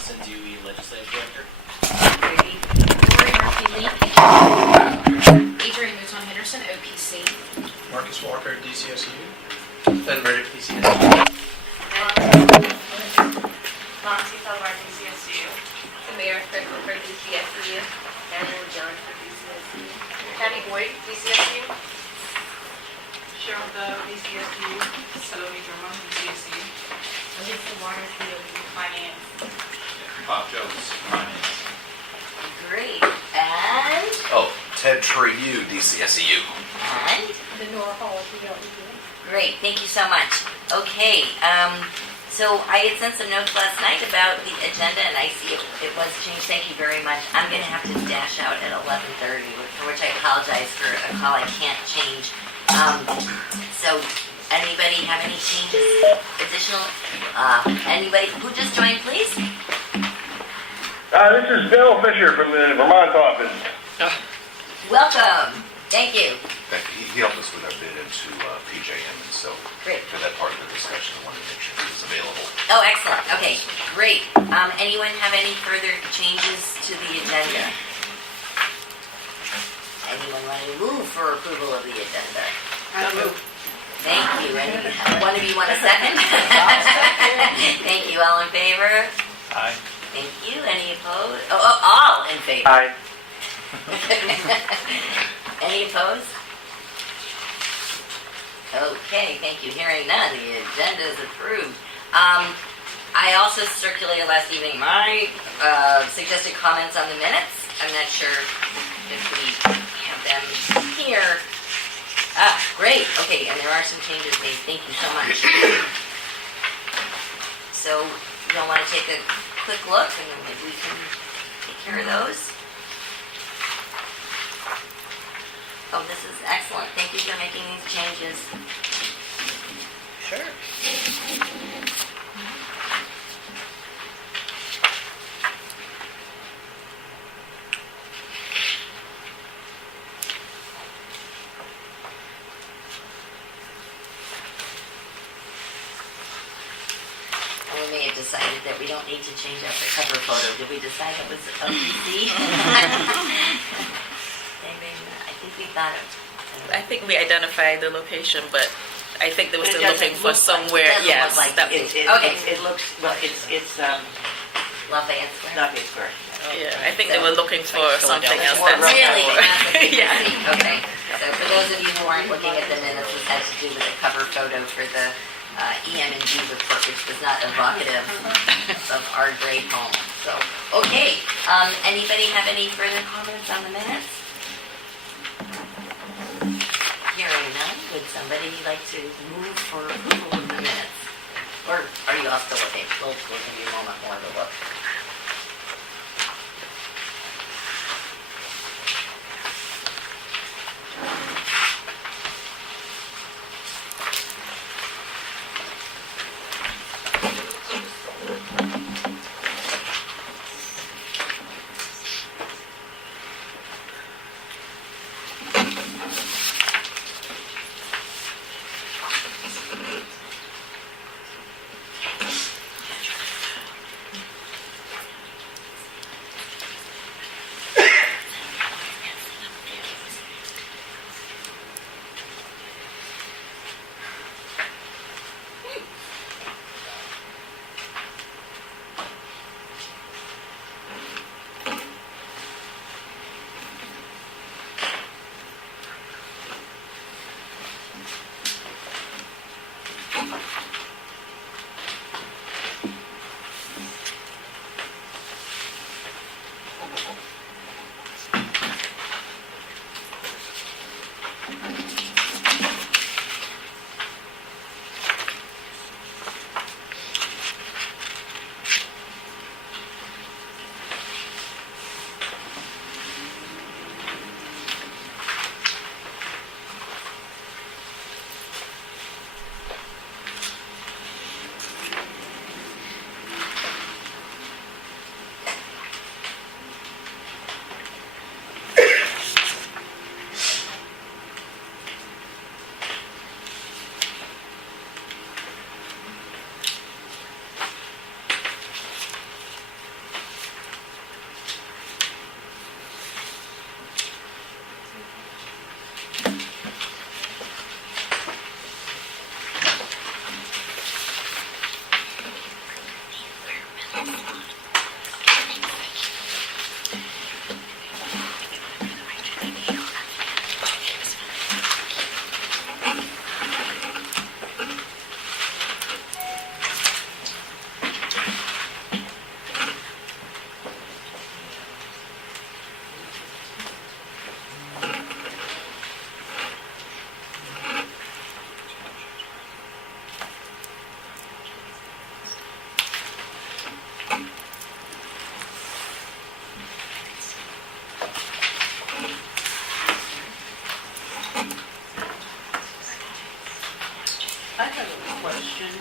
Wilson, Dewey, Legislative Director. Lori Murphy-Lee. Adrian Mouton-Henderson, OPC. Marcus Walker, DCSU. Ben Burdick, PCS. Monty Felbar, DCSU. Samara Strickler, DCSU. Daniel Jones for DCSU. Patty Boyd, DCSU. Cheryl Doe, DCSU. Salome Drummond, DCSU. Lisa Waters, DOE Finance. Bob Jones, Finance. Great. And? Oh, Ted Treyeu, DCSEU. And? Lenore Hall, DLE. Great, thank you so much. Okay, so I had sent some notes last night about the agenda, and I see it was changed. Thank you very much. I'm going to have to dash out at 11:30, for which I apologize for a call I can't change. So, anybody have any changes, additional? Anybody who just joined, please? This is Bill Fisher from the Vermont office. Welcome. Thank you. He helped us with our bid into PJM, and so Great. for that part of the discussion, I wanted to make sure he was available. Oh, excellent. Okay, great. Anyone have any further changes to the agenda? Anyone want to move for approval of the agenda? I move. Thank you. One of you want a second? Thank you. All in favor? Aye. Thank you. Any opposed? Oh, all in favor. Aye. Any opposed? Okay, thank you. Hearing none, the agenda is approved. I also circulated last evening my suggested comments on the minutes. I'm not sure if we have them here. Great. Okay, and there are some changes made. Thank you so much. So, you'll want to take a quick look, and then maybe we can take care of those. Oh, this is excellent. Thank you for making these changes. Sure. And we may have decided that we don't need to change out the cover photo. Did we decide it was OPC? I think we thought it. I think we identified the location, but I think they were It still doesn't looking for look like- somewhere. it doesn't Yes, look like that it. was, Okay. It looks, well, it's Lafayette Square. Lafayette Square. yeah. I think they were looking for something else. Or That's really, more. not the Yeah. OPC. Okay. So for those of you who aren't looking at the minutes, this has to do with the cover photo for the EM&G report, which was not evocative of our great home. So, okay. Anybody have any further comments on the minutes? Hearing none, would somebody like to move for approval of the minutes? Or are you all still looking? We'll give you a moment more to look. I have a question.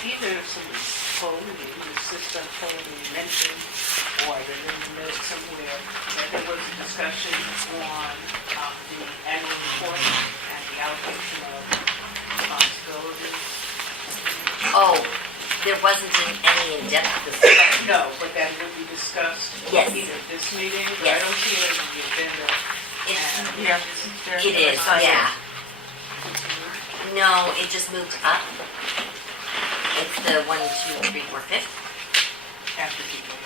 Either somebody told me, the sister told me, mentioned, or I read in the notes somewhere, that there was a discussion on the annual report and the allocation of responsibilities. Oh, there wasn't any in-depth discussion. No, but that would be discussed Yes. either this meeting, but Yes. I don't see it on the agenda. It is, yeah. No, it just moved up. It's the 1, 2, 3, 4, 5th. After people.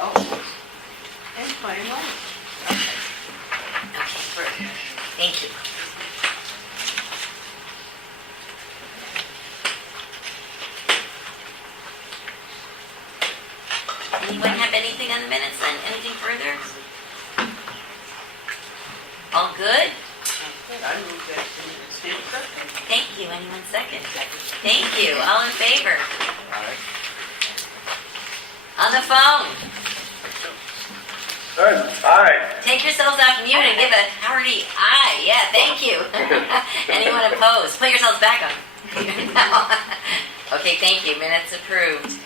Oh. And plain white. Okay, thank you. Anyone have anything on the minutes then? Anything further? All good? I moved that to the state acceptance. Thank you. Anyone second? Thank you. All in favor? On the phone. Aye. Take yourselves off mute and give a hearty aye. Yeah, thank you. Anyone opposed? Put yourselves back on. Okay, thank you. Minutes approved.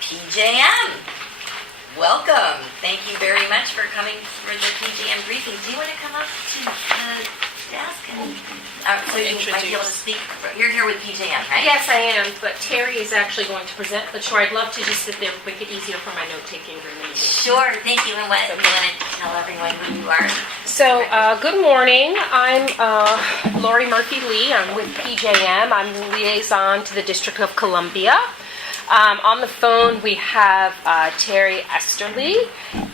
PJM. Welcome. Thank you very much for coming for the PJM briefing. Do you want to come up to the desk and so you might be able to speak? You're here with PJM, right? Yes, I am, but Terry is actually going to present, but sure, I'd love to just sit there, make it easier for my note-taking during the meeting. Sure. Thank you. And what you want to tell everyone who you are? So, good morning. I'm Lori Murphy-Lee. I'm with PJM. I'm the liaison to the District of Columbia. On the phone, we have Terry Esterly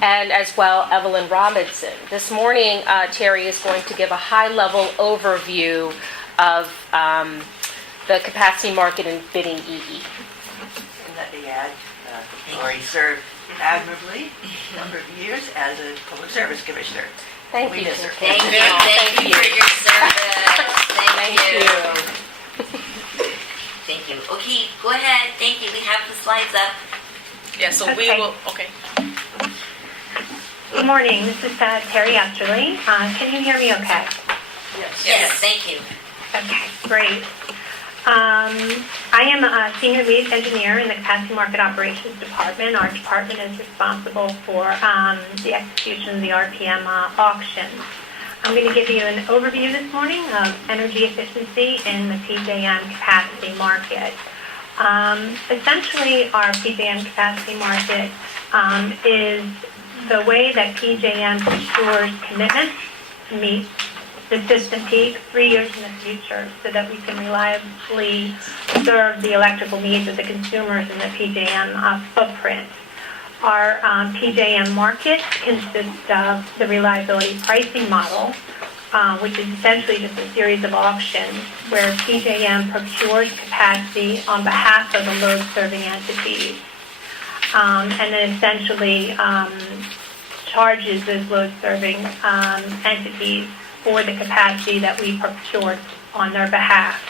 and as well Evelyn Robinson. This morning, Terry is going to give a high-level overview of the capacity market and bidding EE. And let me add, Lori served admirably a number of years as a public service commissioner. Thank We you. miss her. Thank you. Thank you for your service. Thank you. Thank you. Okay, go ahead. Thank you. We have the slides up. Yeah, so we will, okay. Good morning, this is Terry Esterly. Can you hear me okay? Yes, thank you. Okay, great. I am a senior lead engineer in the Capacity Market Operations Department. Our department is responsible for the execution of the RPM auction. I'm going to give you an overview this morning of energy efficiency in the PJM capacity market. Essentially, our PJM capacity market is the way that PJM secures commitments to meet the system peak 3 years in the future so that we can reliably serve the electrical needs of the consumers in the PJM footprint. Our PJM market consists of the reliability pricing model, which is essentially just a series of auctions where PJM procures capacity on behalf of the load-serving entities, and then essentially charges those load-serving entities for the capacity that we procured on their behalf.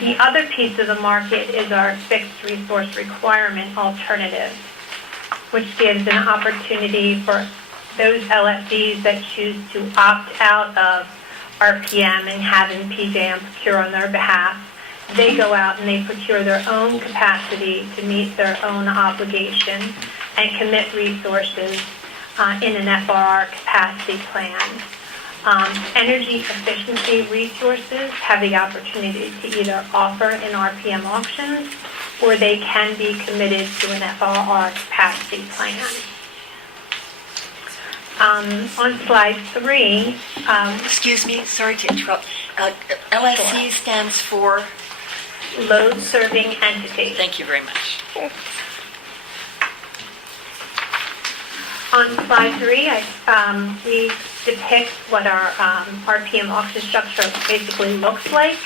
The other piece of the market is our fixed resource requirement alternative, which gives an opportunity for those LFDs that choose to opt out of RPM and having PJM procure on their behalf. They go out and they procure their own capacity to meet their own obligation and commit resources in an FRR capacity plan. Energy efficiency resources have the opportunity to either offer in RPM auctions or they can be committed to an FRR capacity plan. On slide 3, Excuse me, sorry to interrupt. LSC stands for? load-serving entity. Thank you very much. On slide 3, we depict what our RPM auction structure basically looks like.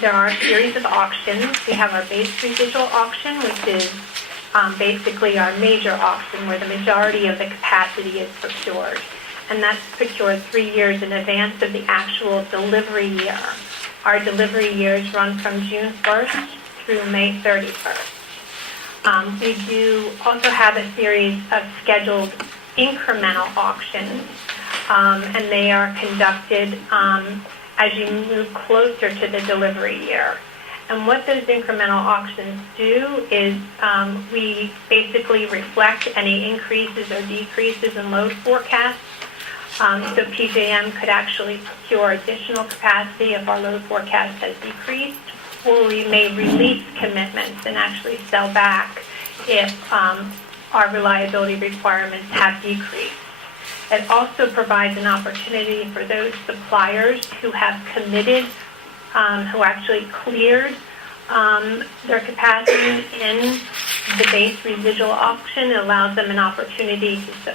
There are a series of auctions. We have our base residual auction, which is basically our major auction where the majority of the capacity is procured. And that's procured 3 years in advance of the actual delivery year. Our delivery years run from June 1st through May 31st. We do also have a series of scheduled incremental auctions, and they are conducted as you move closer to the delivery year. And what those incremental auctions do is we basically reflect any increases or decreases in load forecasts. So PJM could actually procure additional capacity if our load forecast has decreased, or we may release commitments and actually sell back if our reliability requirements have decreased. It also provides an opportunity for those suppliers who have committed, who actually cleared their capacity in the base residual auction. It allows them an opportunity to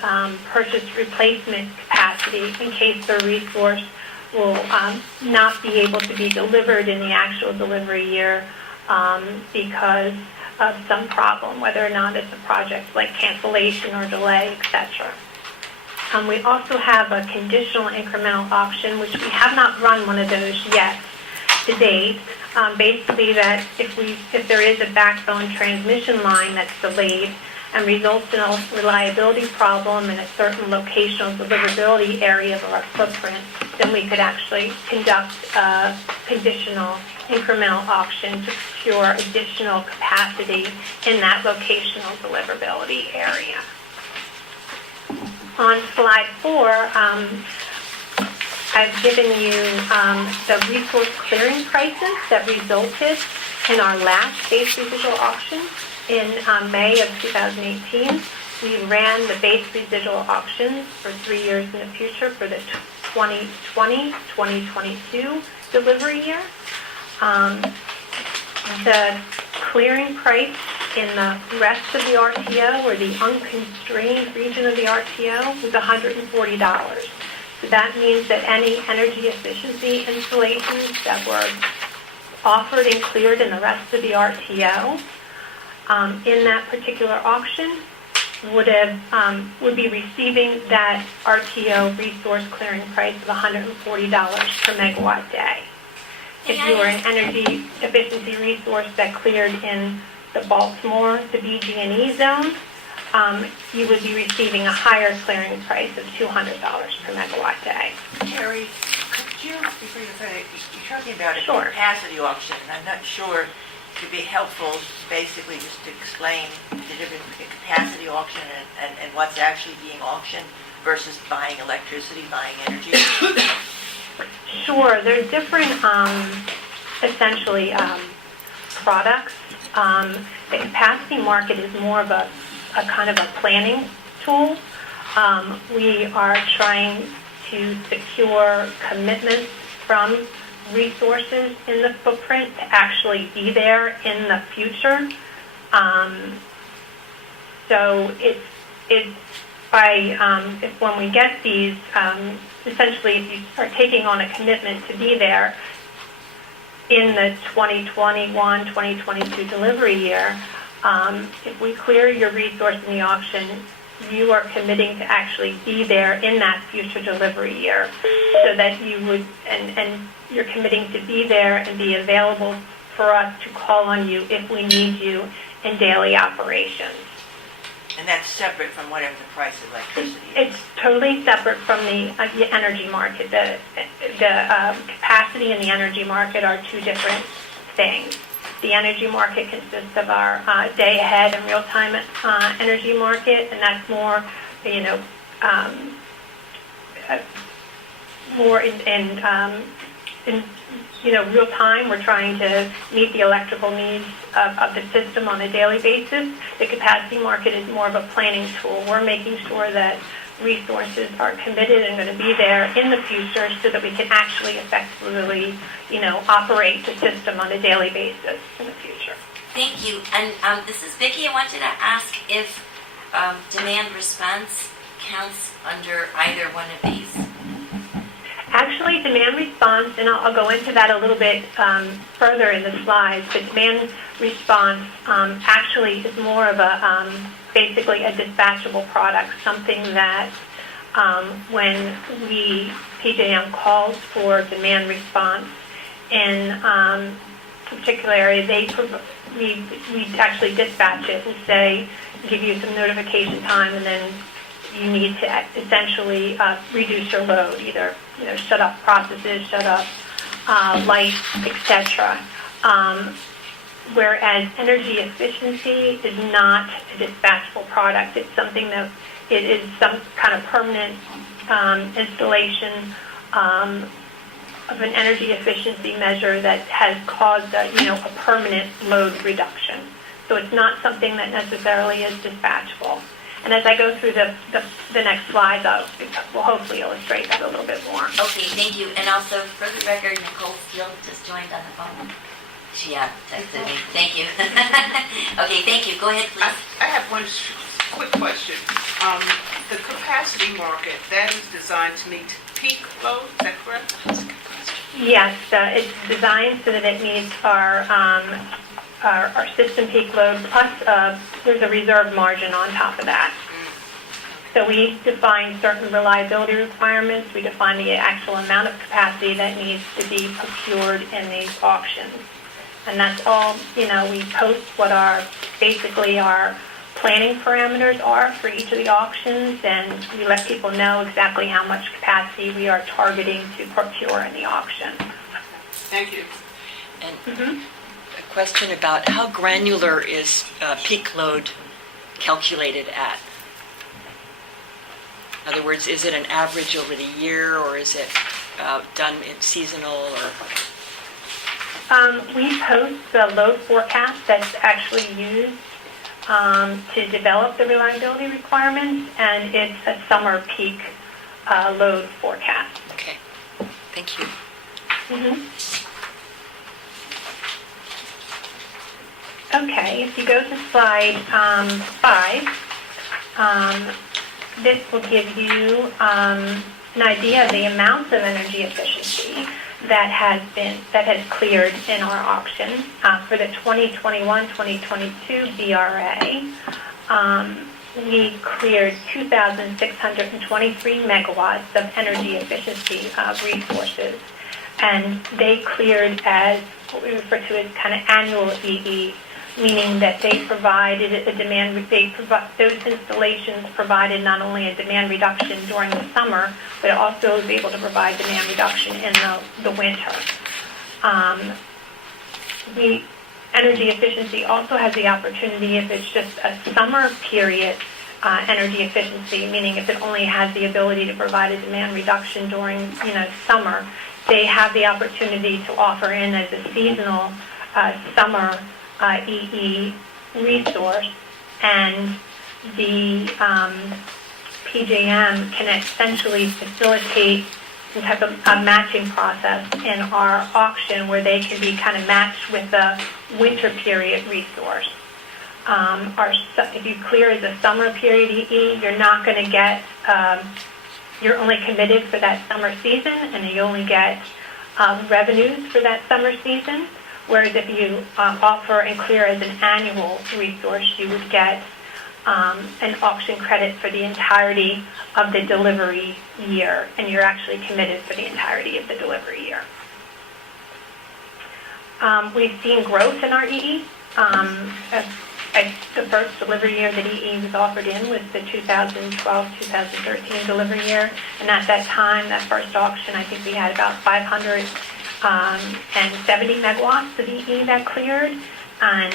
purchase replacement capacity in case their resource will not be able to be delivered in the actual delivery year because of some problem, whether or not it's a project like cancellation or delay, etc. We also have a conditional incremental auction, which we have not run one of those yet to date. Basically, that if there is a backbone transmission line that's delayed and results in a reliability problem in a certain locational deliverability area of our footprint, then we could actually conduct a conditional incremental auction to procure additional capacity in that locational deliverability area. On slide 4, I've given you the resource clearing prices that resulted in our last base residual auction in May of 2018. We ran the base residual auctions for 3 years in the future for the 2020-2022 delivery year. The clearing price in the rest of the RTO, or the unconstrained region of the RTO, was $140. So that means that any energy efficiency installations that were offered and cleared in the rest of the RTO in that particular auction would be receiving that RTO resource clearing price of $140 per megawatt day. If you were an energy efficiency resource that cleared in the Baltimore to BG&E zone, you would be receiving a higher clearing price of $200 per megawatt day. Terry, could you, before you say, you're talking about a Sure. capacity auction, and I'm not sure it would be helpful basically just to explain the difference between capacity auction and what's actually being auctioned versus buying electricity, buying energy. Sure, there's different, essentially, products. The capacity market is more of a kind of a planning tool. We are trying to secure commitments from resources in the footprint to actually be there in the future. So it's by when we get these, essentially, if you are taking on a commitment to be there in the 2021-2022 delivery year, if we clear your resource in the auction, you are committing to actually be there in that future delivery year, so that you would, and you're committing to be there and be available for us to call on you if we need you in daily operations. And that's separate from whatever the price of electricity is. It's totally separate from the energy market. The capacity and the energy market are two different things. The energy market consists of our day-ahead and real-time energy market, and that's more, more in real time. We're trying to meet the electrical needs of the system on a daily basis. The capacity market is more of a planning tool. We're making sure that resources are committed and going to be there in the future so that we can actually effectively, operate the system on a daily basis in the future. Thank you. And this is Vicki. I wanted to ask if demand response counts under either one of these. Actually, demand response, and I'll go into that a little bit further in the slides, but demand response actually is more of a basically a dispatchable product, something that when PJM calls for demand response in a particular area, we actually dispatch it and say, give you some notification time, and then you need to essentially reduce your load, either shut off processes, shut off lights, etc. Whereas energy efficiency is not a dispatchable product. It's something that it is some kind of permanent installation of an energy efficiency measure that has caused a permanent load reduction. So it's not something that necessarily is dispatchable. And as I go through the next slides, we'll hopefully illustrate that a little bit more. Okay, thank you. And also, for the record, Nicole Steele just joined on the phone. She texted me. Thank you. Okay, thank you. Go ahead, please. I have one quick question. The capacity market, that is designed to meet peak load, is that correct? Yes, it's designed so that it meets our system peak load, plus there's a reserve margin on top of that. So we define certain reliability requirements. We define the actual amount of capacity that needs to be procured in these auctions. And that's all, we post what basically our planning parameters are for each of the auctions, and we let people know exactly how much capacity we are targeting to procure in the auction. Thank you. And a question about how granular is peak load calculated at? In other words, is it an average over the year, or is it done in seasonal? Or we post the load forecast that's actually used to develop the reliability requirements, and it's a summer peak load forecast. Okay, thank you. Okay, if you go to slide 5, this will give you an idea of the amount of energy efficiency that has cleared in our auction for the 2021-2022 BRA. We cleared 2,623 megawatts of energy efficiency resources, and they cleared as what we refer to as kind of annual EE, meaning that they provided a demand. Those installations provided not only a demand reduction during the summer, but also was able to provide demand reduction in the winter. The energy efficiency also has the opportunity, if it's just a summer period energy efficiency, meaning if it only has the ability to provide a demand reduction during summer, they have the opportunity to offer in as a seasonal summer EE resource, and the PJM can essentially facilitate some type of a matching process in our auction where they can be kind of matched with the winter period resource. If you clear as a summer period EE, you're not going to get, you're only committed for that summer season, and you only get revenues for that summer season. Whereas if you offer and clear as an annual resource, you would get an auction credit for the entirety of the delivery year, and you're actually committed for the entirety of the delivery year. We've seen growth in our EE. The first delivery year that EE was offered in was the 2012-2013 delivery year, and at that time, that first auction, I think we had about 570 megawatts of EE that cleared, and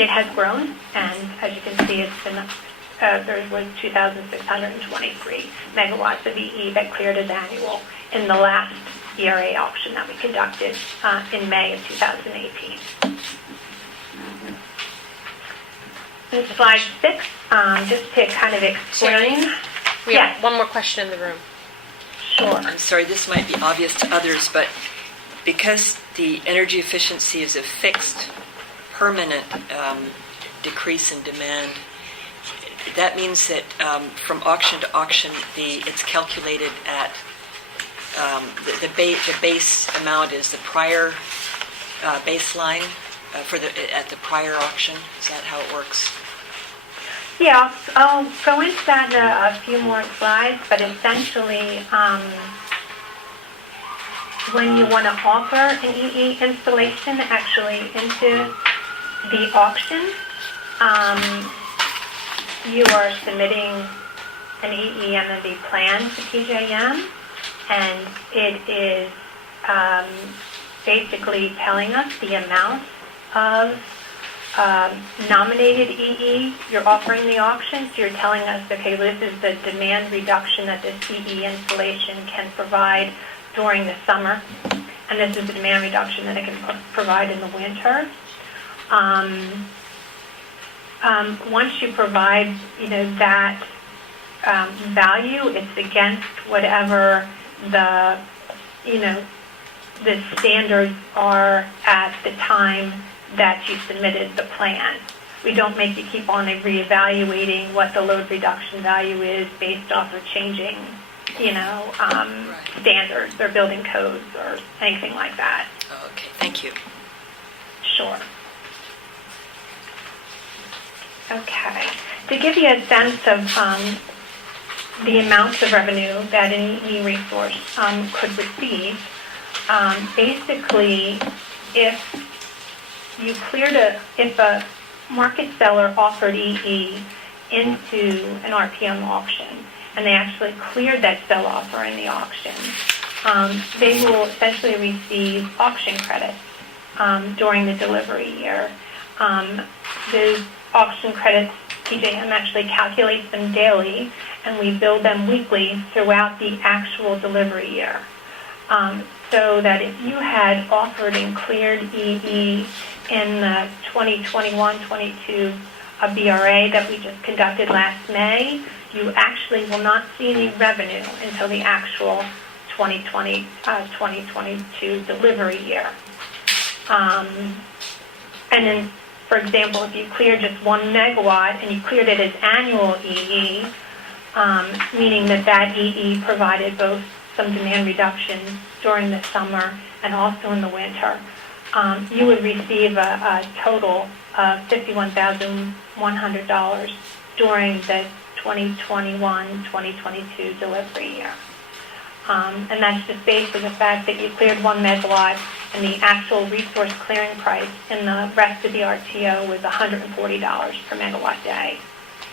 it has grown, and as you can see, it's been there was 2,623 megawatts of EE that cleared as annual in the last ERA auction that we conducted in May of 2018. In slide 6, just to kind of explain We have Yes. one more question in the room. Sure. I'm sorry, this might be obvious to others, but because the energy efficiency is a fixed, permanent decrease in demand, that means that from auction to auction, it's calculated at the base amount is the prior baseline at the prior auction. Is that how it works? Yeah, I'll go into that in a few more slides, but essentially, when you want to offer an EE installation actually into the auction, you are submitting an EE M&B plan to PJM, and it is basically telling us the amount of nominated EE you're offering the auction. So you're telling us, okay, this is the demand reduction that this EE installation can provide during the summer, and this is the demand reduction that it can provide in the winter. Once you provide, that value, it's against whatever the standards are at the time that you submitted the plan. We don't make you keep on reevaluating what the load reduction value is based off of changing, standards or building codes or anything like that. Oh, okay, thank you. Sure. Okay. To give you a sense of the amounts of revenue that an EE resource could receive, basically, if a market seller offered EE into an RPM auction, and they actually cleared that sell offer in the auction, they will essentially receive auction credits during the delivery year. Those auction credits, PJM actually calculates them daily, and we bill them weekly throughout the actual delivery year. So that if you had offered and cleared EE in the 2021-22 BRA that we just conducted last May, you actually will not see any revenue until the actual 2022 delivery year. And then, for example, if you cleared just 1 megawatt and you cleared it as annual EE, meaning that EE provided both some demand reduction during the summer and also in the winter, you would receive a total of $51,100 during the 2021-2022 delivery year. And that's just based on the fact that you cleared 1 megawatt and the actual resource clearing price in the rest of the RTO was $140 per megawatt day.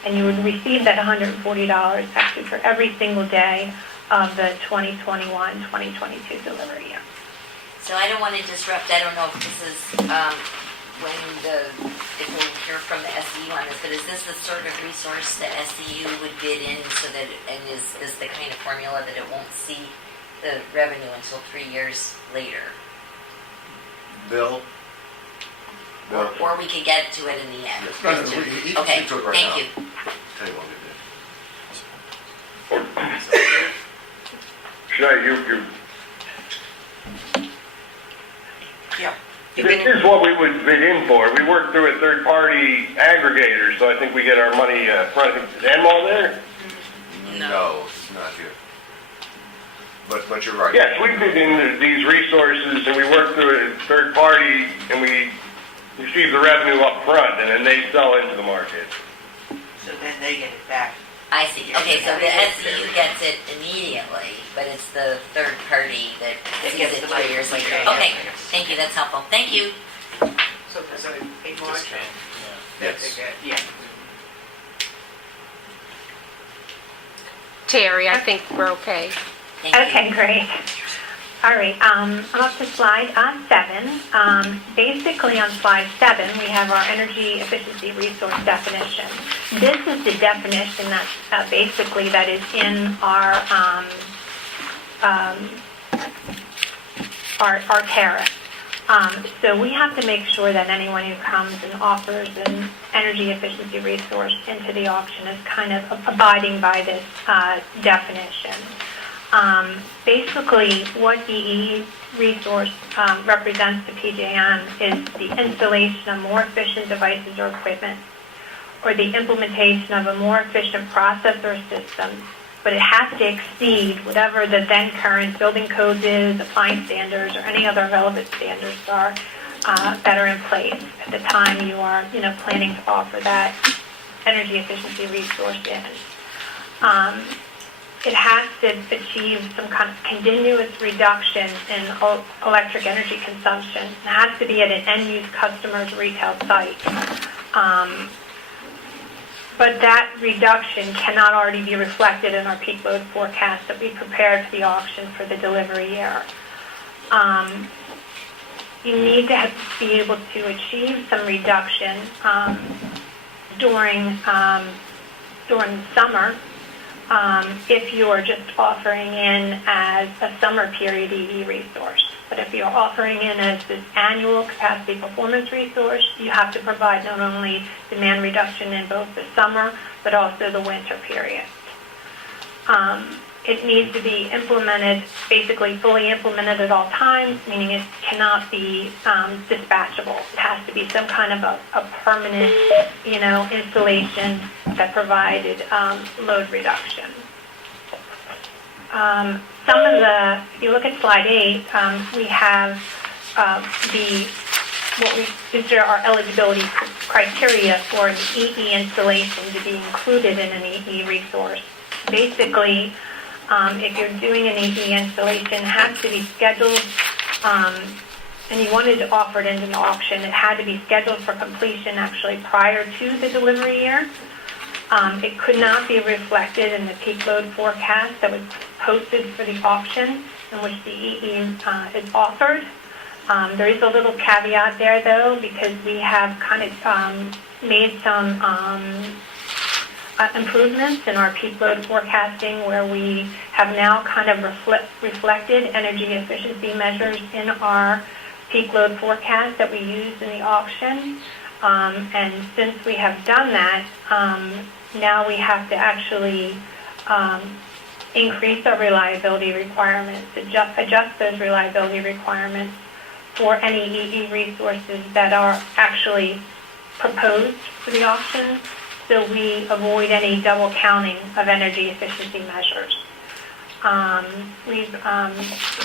And you would receive that $140 actually for every single day of the 2021-2022 delivery year. So I don't want to disrupt, I don't know if this is if we'll hear from the SEU on this, but is this the sort of resource that SEU would bid in so that, and is this the kind of formula that it won't see the revenue until 3 years later? Bill? Or we could get to it in the end? Yes. No, he Okay, took right thank now. you. Tell you what Yeah. This is what we would bid in for. We work through a third-party aggregator, so I think we get our money front. Is Enmol there? No, it's not here. But you're right. Yes, we bid into these resources, and we work through a third party, and we receive the revenue up front, and then they sell into the market. So then they get it back. I see. Okay, so the SEU gets it immediately, but it's the third party that sees gets it the money 3 years later. later. Okay, thank you, that's helpful. Thank you. So there's a margin that they Yes. get, yeah. Terry, I think we're okay. Thank you. Okay, great. All right, I'm up to slide 7. Basically on slide 7, we have our energy efficiency resource definition. This is the definition that basically that is in our tariff. So we have to make sure that anyone who comes and offers an energy efficiency resource into the auction is kind of abiding by this definition. Basically, what EE resource represents to PJM is the installation of more efficient devices or equipment, or the implementation of a more efficient process or system, but it has to exceed whatever the then current building codes is, appliance standards, or any other relevant standards are that are in place at the time you are, planning to offer that energy efficiency resource in. It has to achieve some kind of continuous reduction in electric energy consumption. It has to be at an end-use customer's retail site. But that reduction cannot already be reflected in our peak load forecast that we prepared for the auction for the delivery year. You need to be able to achieve some reduction during the summer if you are just offering in as a summer period EE resource. But if you're offering in as this annual capacity performance resource, you have to provide not only demand reduction in both the summer, but also the winter period. It needs to be implemented, basically fully implemented at all times, meaning it cannot be dispatchable. It has to be some kind of a permanent, installation that provided load reduction. If you look at slide 8, we have what we consider our eligibility criteria for an EE installation to be included in an EE resource. Basically, if you're doing an EE installation, it has to be scheduled, and you wanted to offer it into an auction, it had to be scheduled for completion actually prior to the delivery year. It could not be reflected in the peak load forecast that was posted for the auction in which the EE is offered. There is a little caveat there, though, because we have kind of made some improvements in our peak load forecasting where we have now kind of reflected energy efficiency measures in our peak load forecast that we used in the auction. And since we have done that, now we have to actually increase our reliability requirements, adjust those reliability requirements for any EE resources that are actually proposed for the auction, so we avoid any double counting of energy efficiency measures. We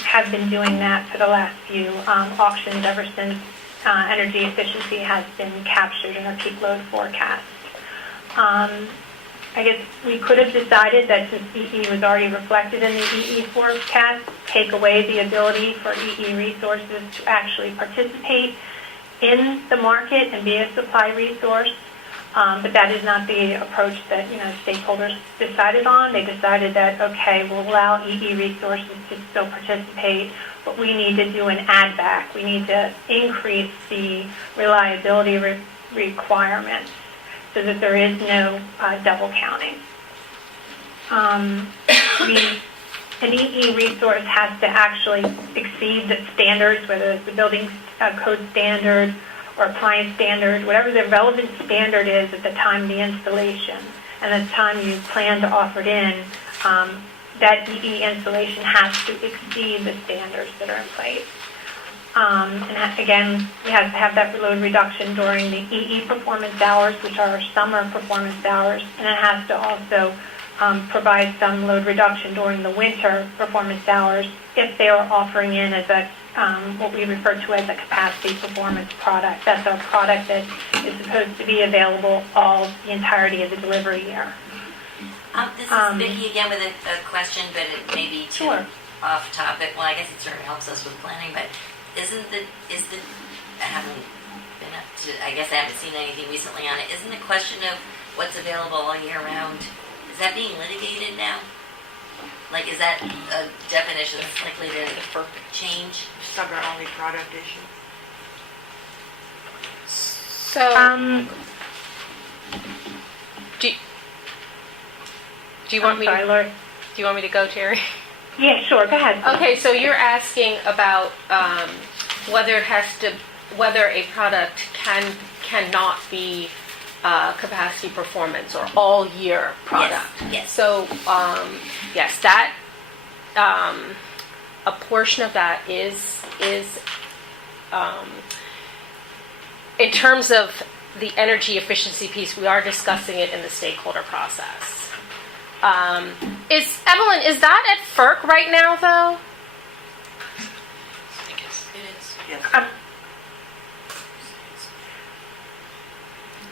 have been doing that for the last few auctions ever since energy efficiency has been captured in our peak load forecast. I guess we could have decided that since EE was already reflected in the EE forecast, take away the ability for EE resources to actually participate in the market and be a supply resource. But that is not the approach that stakeholders decided on. They decided that, okay, we'll allow EE resources to still participate, but we need to do an add back. We need to increase the reliability requirements so that there is no double counting. An EE resource has to actually exceed the standards, whether it's the building code standard or appliance standard, whatever the relevant standard is at the time of the installation and at the time you plan to offer it in, that EE installation has to exceed the standards that are in place. And again, we have to have that load reduction during the EE performance hours, which are our summer performance hours, and it has to also provide some load reduction during the winter performance hours if they are offering in as a what we refer to as a capacity performance product. That's our product that is supposed to be available all the entirety of the delivery year. This is Vicki again with a question, but it may be too off topic. Well, I guess it certainly helps us with planning, but I haven't been up to, I guess I haven't seen anything recently on it. Isn't the question of what's available all year round, is that being litigated now? Like, is that a definition that's likely to change? Summer-only product issue. So, do you want me? Sorry, Lori. Do you want me to go, Terry? Yeah, sure. Go ahead. Okay, so you're asking about whether a product cannot be capacity performance or all year product. Yes. So yes, that a portion of that is in terms of the energy efficiency piece. We are discussing it in the stakeholder process. Evelyn, is that at FERC right now, though? Yes.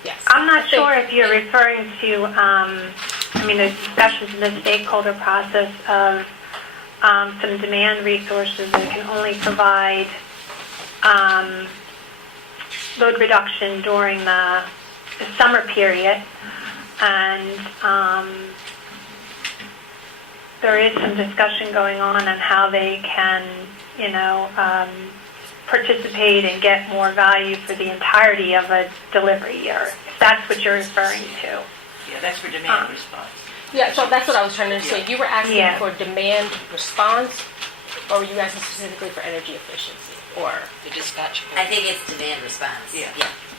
Yes. I'm not sure if you're referring to, the discussions in the stakeholder process of some demand resources that can only provide load reduction during the summer period. And there is some discussion going on how they can, participate and get more value for the entirety of a delivery year, if that's what you're referring to. Yeah, that's for demand response. Yeah, so that's what I was trying to understand. You were asking Yeah. for demand response, or were you asking specifically for energy efficiency? Or The dispatchable. I think it's demand response. Yeah.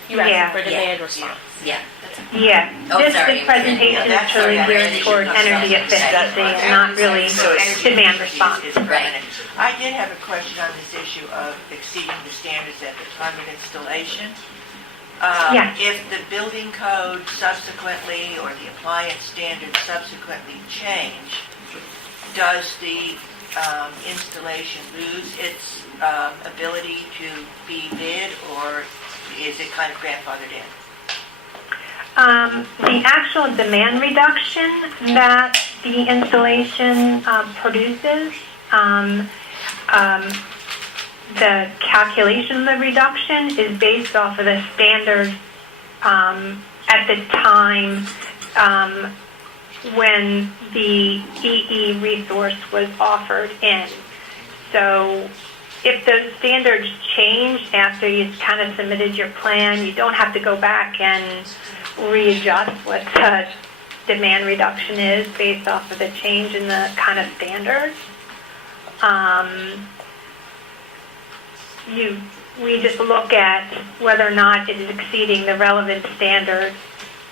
you were asking Yeah. for demand response? Yeah. Yeah, Oh, this sorry. presentation Yeah, is really that's geared right. toward energy efficiency and not really demand response. Is permanent. I did have a question on this issue of exceeding the standards at the time of installation. Yes. If the building code subsequently or the appliance standards subsequently change, does the installation lose its ability to be bid, or is it kind of grandfathered in? The actual demand reduction that the installation produces, the calculation of the reduction is based off of the standard at the time when the EE resource was offered in. So if those standards change after you've kind of submitted your plan, you don't have to go back and readjust what the demand reduction is based off of the change in the kind of standards. We just look at whether or not it is exceeding the relevant standard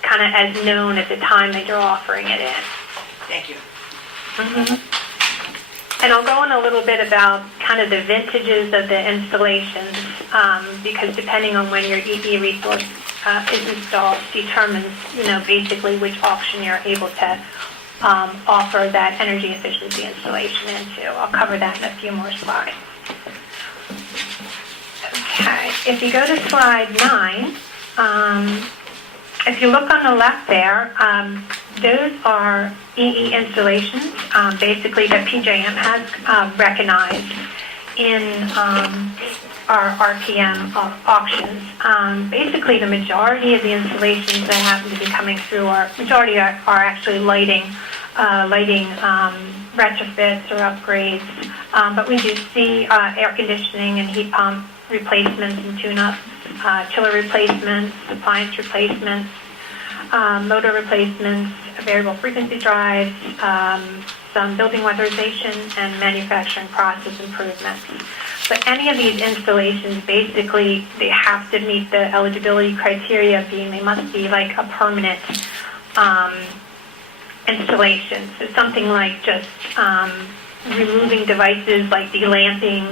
kind of as known at the time that you're offering it in. Thank you. And I'll go in a little bit about kind of the vintages of the installations, because depending on when your EE resource is installed determines, basically which auction you're able to offer that energy efficiency installation into. I'll cover that in a few more slides. Okay, if you go to slide 9, if you look on the left there, those are EE installations, basically that PJM has recognized in our RPM auctions. Basically, the majority of the installations that happen to be coming through are actually lighting retrofits or upgrades, but we do see air conditioning and heat pump replacements and tune-ups, chiller replacements, appliance replacements, motor replacements, variable frequency drives, some building weatherization, and manufacturing process improvements. But any of these installations, basically, they have to meet the eligibility criteria, being they must be like a permanent installation. So something like just removing devices like delamping,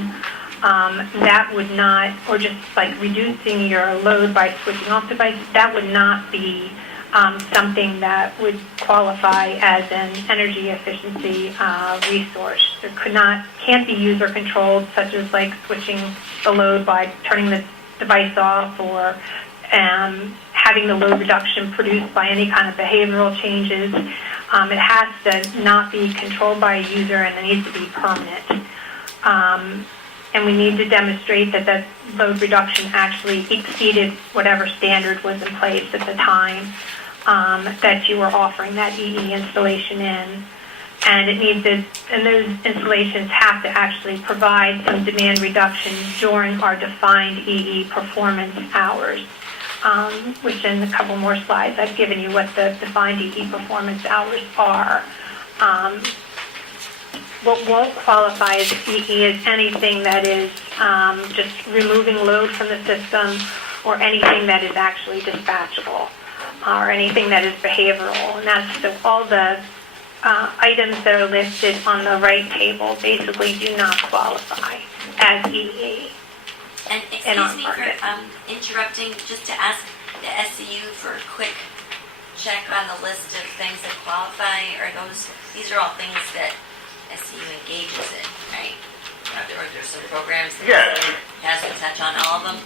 that would not, or just like reducing your load by switching off devices, that would not be something that would qualify as an energy efficiency resource. There can't be user controlled, such as like switching the load by turning the device off, or having the load reduction produced by any kind of behavioral changes. It has to not be controlled by a user, and it needs to be permanent. And we need to demonstrate that that load reduction actually exceeded whatever standard was in place at the time that you were offering that EE installation in. And and those installations have to actually provide some demand reduction during our defined EE performance hours, which in a couple more slides I've given you what the defined EE performance hours are. What won't qualify as EE is anything that is just removing load from the system, or anything that is actually dispatchable, or anything that is behavioral. And that's so all the items that are listed on the right table basically do not qualify as EE. And And on excuse me for market. interrupting, just to ask the SEU for a quick check on the list of things that qualify. These are all things that SEU engages in, right? Or there's some programs that Yeah. SEU hasn't touched on all of them?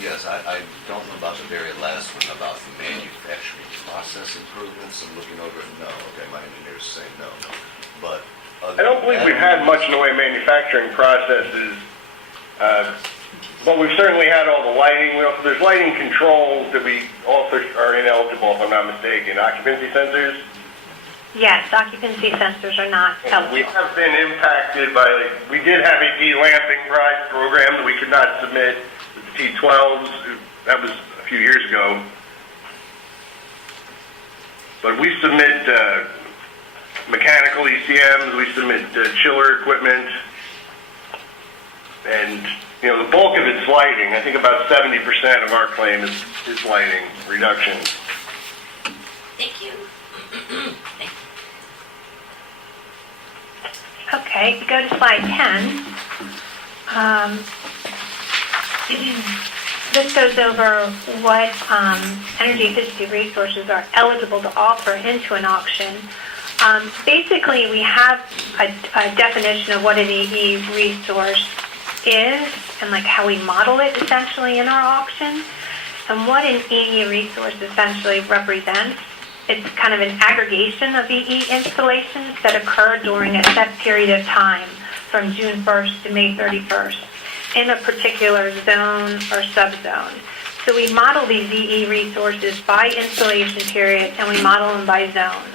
Yes, I don't know about the very last one, about the manufacturing process improvements. I'm looking over it, no. Okay, my engineers say no. But I don't believe we've had much in the way of manufacturing processes, but we've certainly had all the lighting. There's lighting controls that we also are ineligible, if I'm not mistaken. Occupancy sensors. Yes, occupancy sensors are not We eligible. have been impacted by, we did have a de-lamping program that we could not submit with the T12s. That was a few years ago. But we submit mechanical ECMs, we submit chiller equipment, and the bulk of it's lighting. I think about 70% of our claim is lighting reduction. Thank you. Thank you. Okay, if you go to slide 10, this goes over what energy efficiency resources are eligible to offer into an auction. Basically, we have a definition of what an EE resource is and like how we model it essentially in our auction. And what an EE resource essentially represents, it's kind of an aggregation of EE installations that occur during a set period of time from June 1st to May 31st in a particular zone or subzone. So we model these EE resources by installation period, and we model them by zone.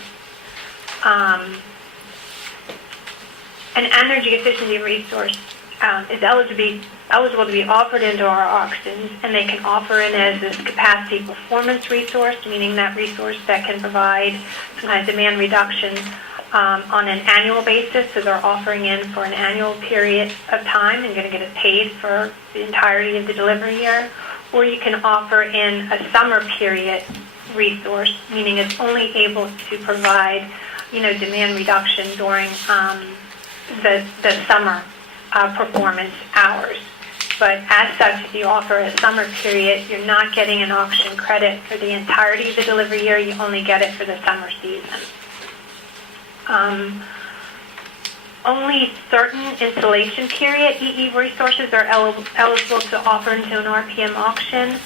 An energy efficiency resource is eligible to be offered into our auctions, and they can offer in as this capacity performance resource, meaning that resource that can provide some kind of demand reduction on an annual basis. So they're offering in for an annual period of time and going to get it paid for the entirety of the delivery year. Or you can offer in a summer period resource, meaning it's only able to provide, demand reduction during the summer performance hours. But as such, if you offer a summer period, you're not getting an auction credit for the entirety of the delivery year. You only get it for the summer season. Only certain installation period EE resources are eligible to offer into an RPM auction.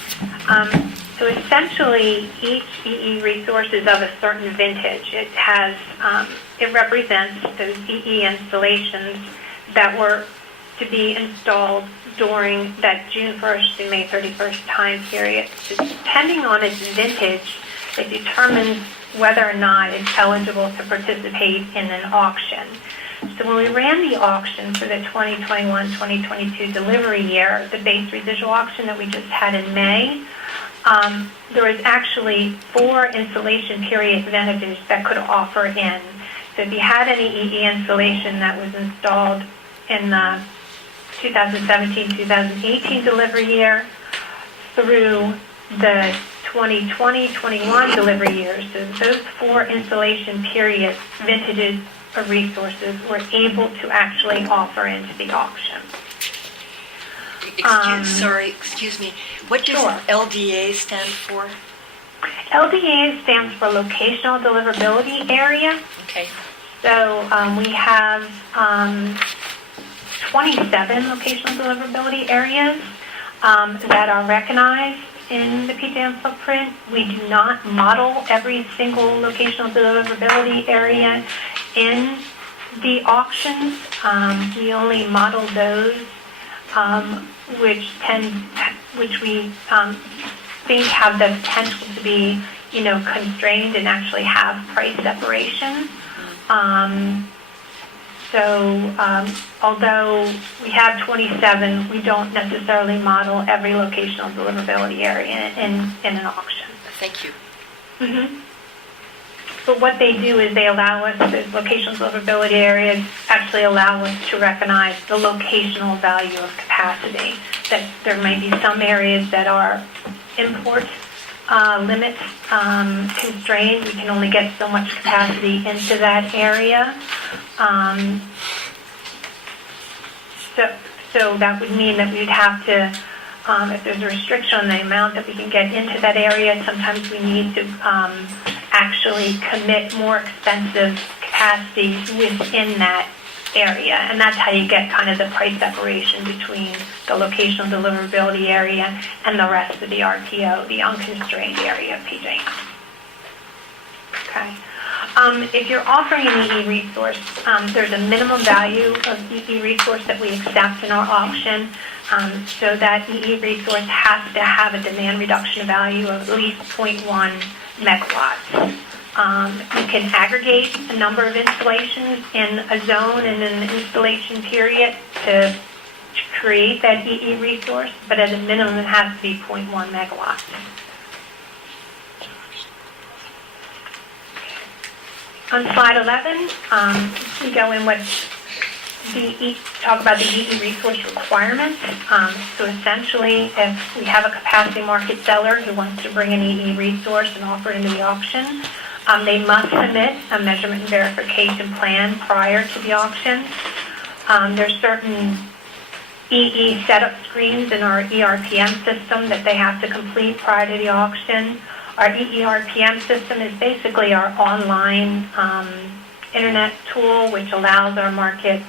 So essentially, each EE resource is of a certain vintage. It represents those EE installations that were to be installed during that June 1st to May 31st time period. So depending on its vintage, it determines whether or not it's eligible to participate in an auction. So when we ran the auction for the 2021-2022 delivery year, the base residual auction that we just had in May, there was actually 4 installation period vintages that could offer in. So if you had any EE installation that was installed in the 2017-2018 delivery year through the 2020-21 delivery years, so those 4 installation period vintages of resources were able to actually offer into the auction. Excuse me. What does Sure. LDA stand for? LDA stands for Locational Deliverability Area. Okay. So we have 27 locational deliverability areas that are recognized in the PJM footprint. We do not model every single locational deliverability area in the auctions. We only model those which we think have the potential to be, constrained and actually have price separation. Although we have 27, we don't necessarily model every locational deliverability area in an auction. Thank you. Mm-hmm. But what they do is they allow us, the locational deliverability areas actually allow us to recognize the locational value of capacity. That there may be some areas that are import limits constrained. We can only get so much capacity into that area. So that would mean that we'd have to, if there's a restriction on the amount that we can get into that area, sometimes we need to actually commit more expensive capacity within that area. And that's how you get kind of the price separation between the locational deliverability area and the rest of the RTO, the unconstrained area of PJM. Okay. If you're offering an EE resource, there's a minimum value of EE resource that we accept in our auction. So that EE resource has to have a demand reduction value of at least 0.1 megawatts. You can aggregate a number of installations in a zone in an installation period to create that EE resource, but at a minimum it has to be 0.1 megawatts. On slide 11, we go in what talk about the EE resource requirements. So essentially, if we have a capacity market seller who wants to bring an EE resource and offer it into the auction, they must submit a measurement and verification plan prior to the auction. There's certain EE setup screens in our ERPM system that they have to complete prior to the auction. Our EERPM system is basically our online internet tool, which allows our market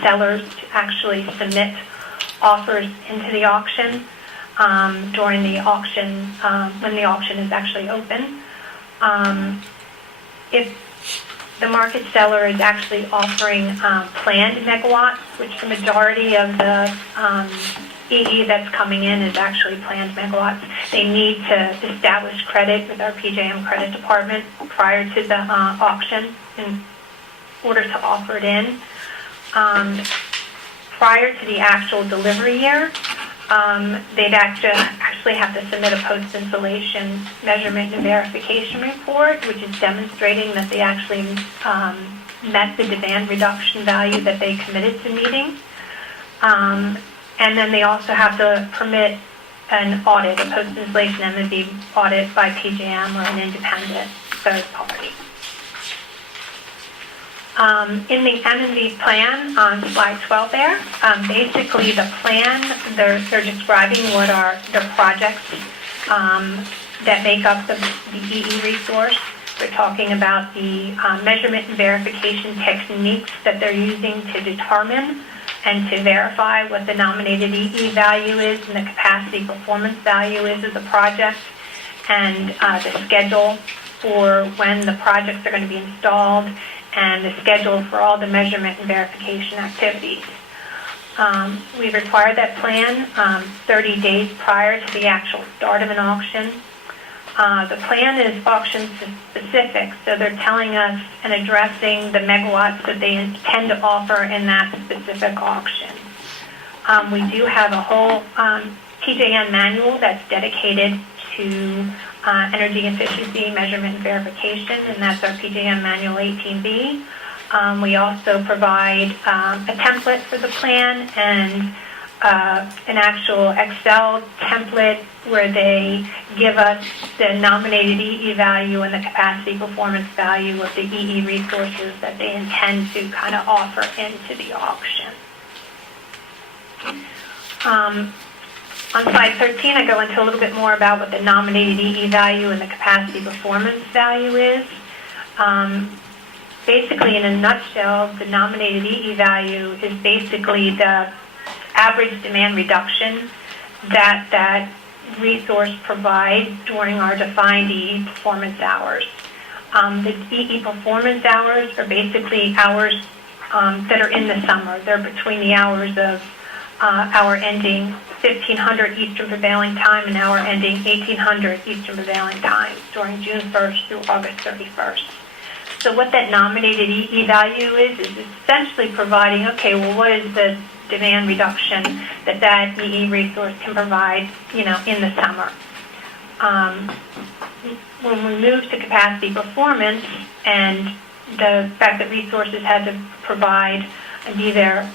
sellers to actually submit offers into the auction during the auction, when the auction is actually open. If the market seller is actually offering planned megawatts, which the majority of the EE that's coming in is actually planned megawatts, they need to establish credit with our PJM credit department prior to the auction in order to offer it in. Prior to the actual delivery year, they'd actually have to submit a post-installation measurement and verification report, which is demonstrating that they actually met the demand reduction value that they committed to meeting. And then they also have to permit an audit, a post-installation M&V audit by PJM or an independent third party. In the M&V plan on slide 12 there, basically the plan, they're describing what are the projects that make up the EE resource. They're talking about the measurement and verification techniques that they're using to determine and to verify what the nominated EE value is and the capacity performance value is of the project, and the schedule for when the projects are going to be installed, and the schedule for all the measurement and verification activities. We require that plan 30 days prior to the actual start of an auction. The plan is auction specific, so they're telling us and addressing the megawatts that they intend to offer in that specific auction. We do have a whole PJM manual that's dedicated to energy efficiency measurement and verification, and that's our PJM Manual 18B. We also provide a template for the plan and an actual Excel template where they give us the nominated EE value and the capacity performance value of the EE resources that they intend to kind of offer into the auction. On slide 13, I go into a little bit more about what the nominated EE value and the capacity performance value is. Basically, in a nutshell, the nominated EE value is basically the average demand reduction that resource provides during our defined EE performance hours. The EE performance hours are basically hours that are in the summer. They're between the hours of hour ending 1500 Eastern Prevailing Time and hour ending 1800 Eastern Prevailing Time during June 1st through August 31st. So what that nominated EE value is essentially providing, okay, well, what is the demand reduction that EE resource can provide, in the summer. when we moved to capacity performance and the fact that resources had to provide and be there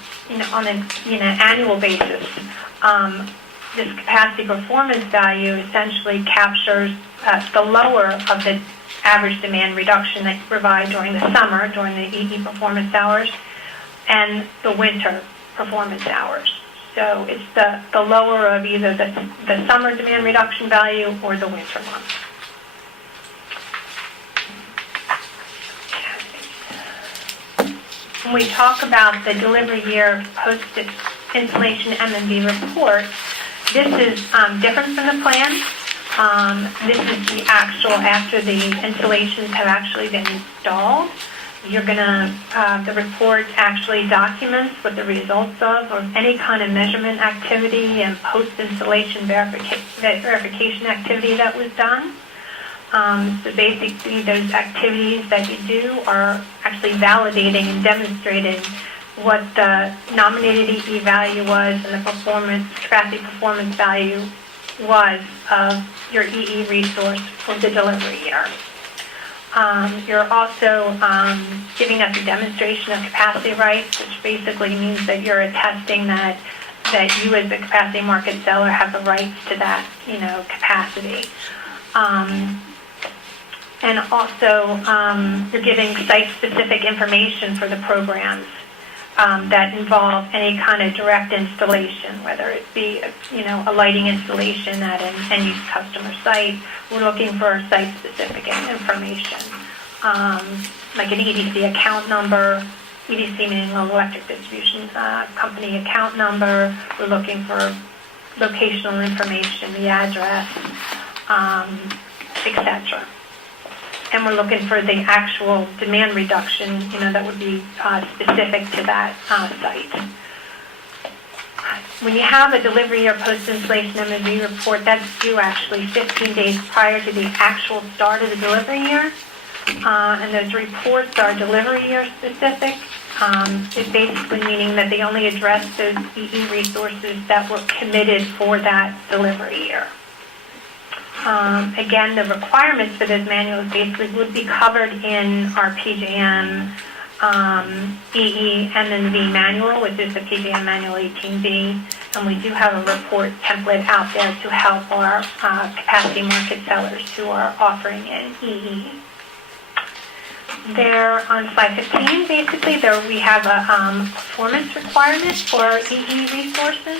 on an annual basis, this capacity performance value essentially captures the lower of the average demand reduction that you provide during the summer, during the EE performance hours, and the winter performance hours. So it's the lower of either the summer demand reduction value or the winter month. When we talk about the delivery year post-installation M&V report, this is different from the plan. This is the actual after the installations have actually been installed. You're going to, the report actually documents what the results of or any kind of measurement activity and post-installation verification activity that was done. So basically those activities that you do are actually validating and demonstrating what the nominated EE value was and the capacity performance value was of your EE resource for the delivery year. You're also giving us a demonstration of capacity rights, which basically means that you're attesting that you as the capacity market seller have the rights to that, capacity. And also, you're giving site-specific information for the programs that involve any kind of direct installation, whether it be, a lighting installation at an end-use customer site. We're looking for site-specific information, like an EDC account number, EDC meaning Local Electric Distribution Company account number. We're looking for locational information, the address, etc. And we're looking for the actual demand reduction, that would be specific to that site. When you have a delivery or post-installation M&V report, that's due actually 15 days prior to the actual start of the delivery year. And those reports are delivery year specific. It's basically meaning that they only address those EE resources that were committed for that delivery year. Again, the requirements for those manuals basically would be covered in our PJM EE M&V manual, which is the PJM Manual 18B, and we do have a report template out there to help our capacity market sellers who are offering in EE. There, on slide 15, basically, there we have a performance requirement for EE resources.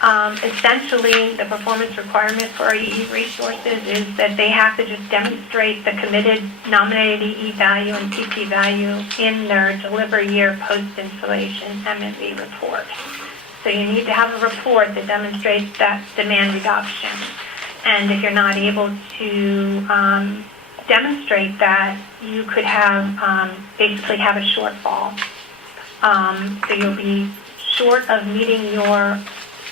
Essentially, the performance requirement for our EE resources is that they have to just demonstrate the committed nominated EE value and PP value in their delivery year post-installation M&V report. So you need to have a report that demonstrates that demand reduction. And if you're not able to demonstrate that, you could have basically have a shortfall. So you'll be short of meeting your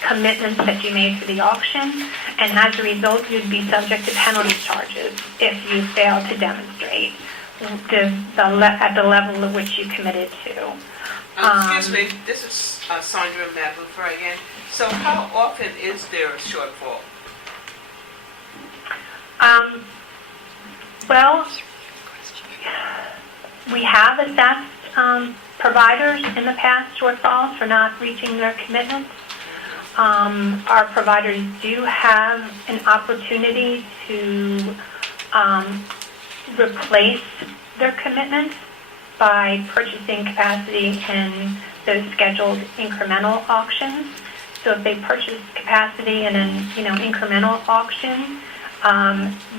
commitments that you made for the auction, and as a result, you'd be subject to penalty charges if you fail to demonstrate at the level at which you committed to. Excuse me, this is Sandra Mabufer again. So how often is there a shortfall? Well, we have assessed providers in the past shortfalls for not reaching their commitments. Our providers do have an opportunity to replace their commitments by purchasing capacity in those scheduled incremental auctions. So if they purchase capacity in an incremental auction,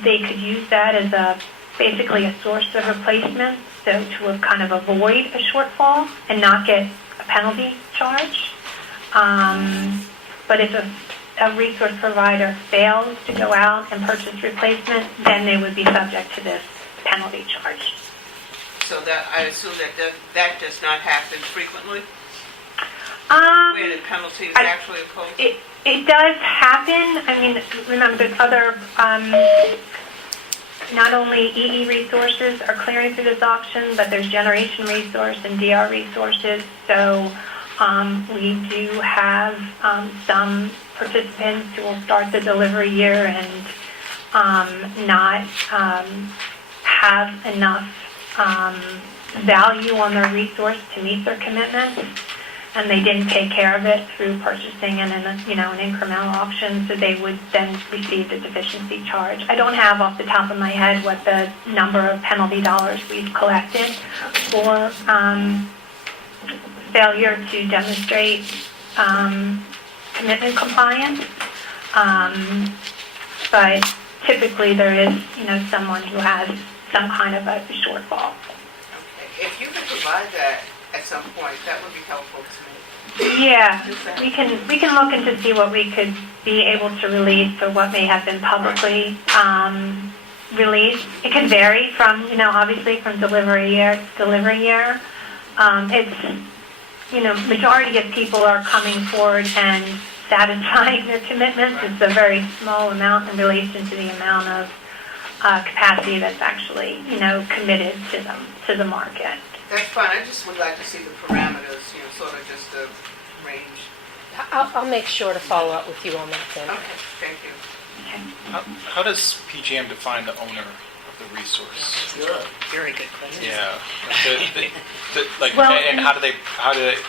they could use that as basically a source of replacement, so to kind of avoid a shortfall and not get a penalty charge. But if a resource provider fails to go out and purchase replacement, then they would be subject to this penalty charge. So that I assume that does not happen frequently? Where the penalty is actually imposed? It does happen. I mean, remember, there's other, not only EE resources are clearing through this auction, but there's generation resource and DR resources. So we do have some participants who will start the delivery year and not have enough value on their resource to meet their commitments, and they didn't take care of it through purchasing and an incremental auction, so they would then receive the deficiency charge. I don't have off the top of my head what the number of penalty dollars we've collected for failure to demonstrate commitment compliance, but typically there is someone who has some kind of a shortfall. Okay. If you could provide that at some point, that would be helpful to me. Yeah, we can look into see what we could be able to release or what may have been publicly released. It could vary from obviously from delivery year to delivery year. It's majority of people are coming forward and satisfying their commitments. It's a very small amount in relation to the amount of capacity that's actually committed to the market. That's fine. I just would like to see the parameters, sort of just the range. I'll make sure to follow up with you on that then. Okay, thank you. How does PGM define the owner of the resource? Very good question. Yeah. Well, and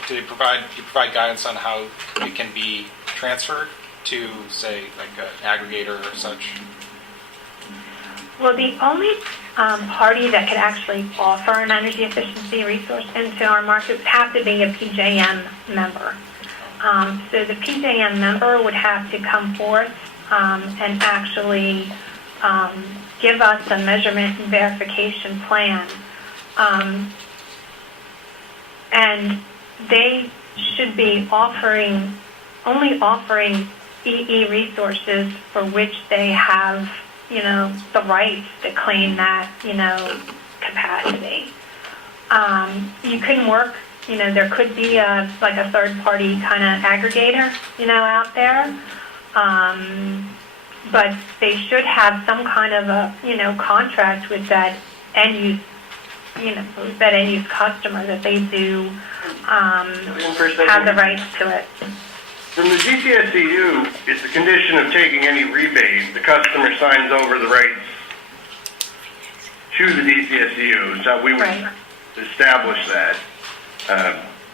do you provide guidance on how it can be transferred to, say, like an aggregator or such? Well, the only party that could actually offer an energy efficiency resource into our market would have to be a PJM member. So the PJM member would have to come forth and actually give us a measurement and verification plan. And they should be only offering EE resources for which they have the rights to claim that, capacity. You can work, there could be a third-party kind of aggregator, out there. But they should have some kind of a, contract with that end-use, that end-use customer that they do have the rights to it. From the DCSEU, it's a condition of taking any rebate. The customer signs over the rights to the DCSEU, so we would establish that.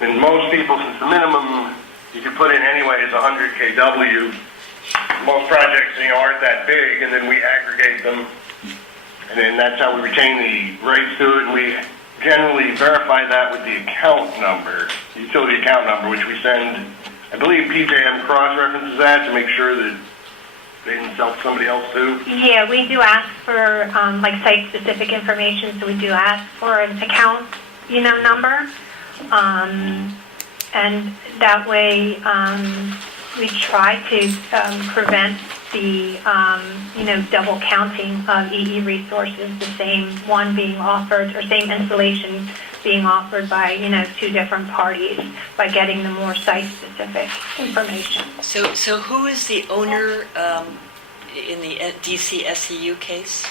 And most people, since the minimum you can put in anyway is 100 kW, most projects aren't that big, and then we aggregate them, and then that's how we retain the rights to it, and we generally verify that with the account number, the utility account number, which we send. I believe PJM cross-references that to make sure that they didn't sell to somebody else too. Yeah, we do ask for site-specific information, so we do ask for an account, number, and that way we try to prevent the double counting of EE resources, the same one being offered or same installation being offered by two different parties, by getting the more site-specific information. So who is the owner in the DC SEU case?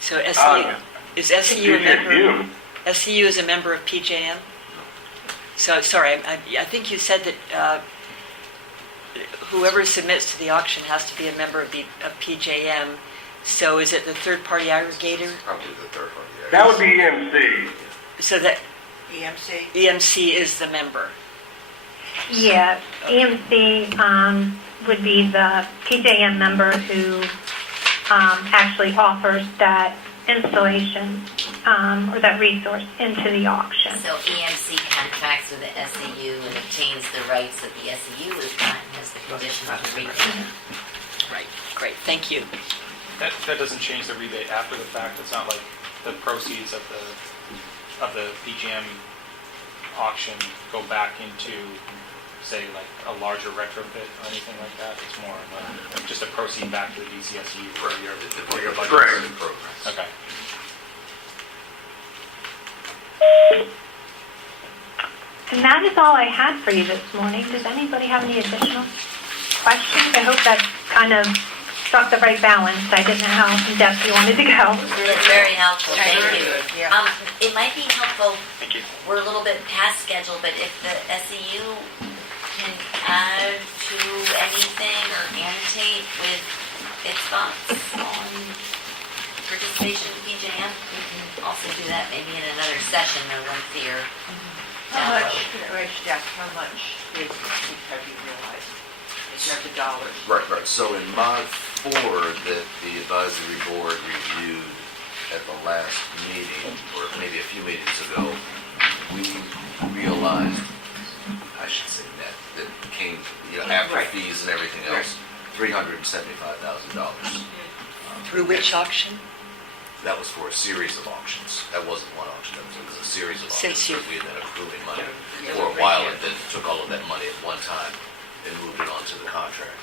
So SEU is SEU a member? SEU is a member of PJM. So sorry, I think you said that whoever submits to the auction has to be a member of PJM. So is it the third-party aggregator? Probably the third party. That would be EMC. So that EMC? EMC is the member. Yeah, EMC would be the PJM member who actually offers that installation or that resource into the auction. So EMC contracts with the SEU and obtains the rights that the SEU has gotten as the condition of the rebate. Right. Great. Thank you. That doesn't change the rebate after the fact. It's not like the proceeds of the PGM auction go back into, say, like a larger retrofit or anything like that. It's more of just a proceed back to the DCSU for your budget. Correct. Okay. And that is all I had for you this morning. Does anybody have any additional questions? I hope that kind of struck the right balance. I didn't know how in depth you wanted to go. It's very helpful, thank you. Yeah. It might be helpful, Thank you. we're a little bit past schedule, but if the SEU can add to anything or annotate with its thoughts on participation in PJM? We can also do that maybe in another session, no lengthier. How much, how much have you realized in terms of dollars? Right. So in Mod 4 that the advisory board reviewed at the last meeting, or maybe a few meetings ago, we realized, I should say net, that came, after Right. fees and everything else, $375,000. Through which auction? That was for a series of auctions. That wasn't one auction, that was a series of auctions. Since you- So we had been accruing money for a while, and then took all of that money at one time and moved it onto the contract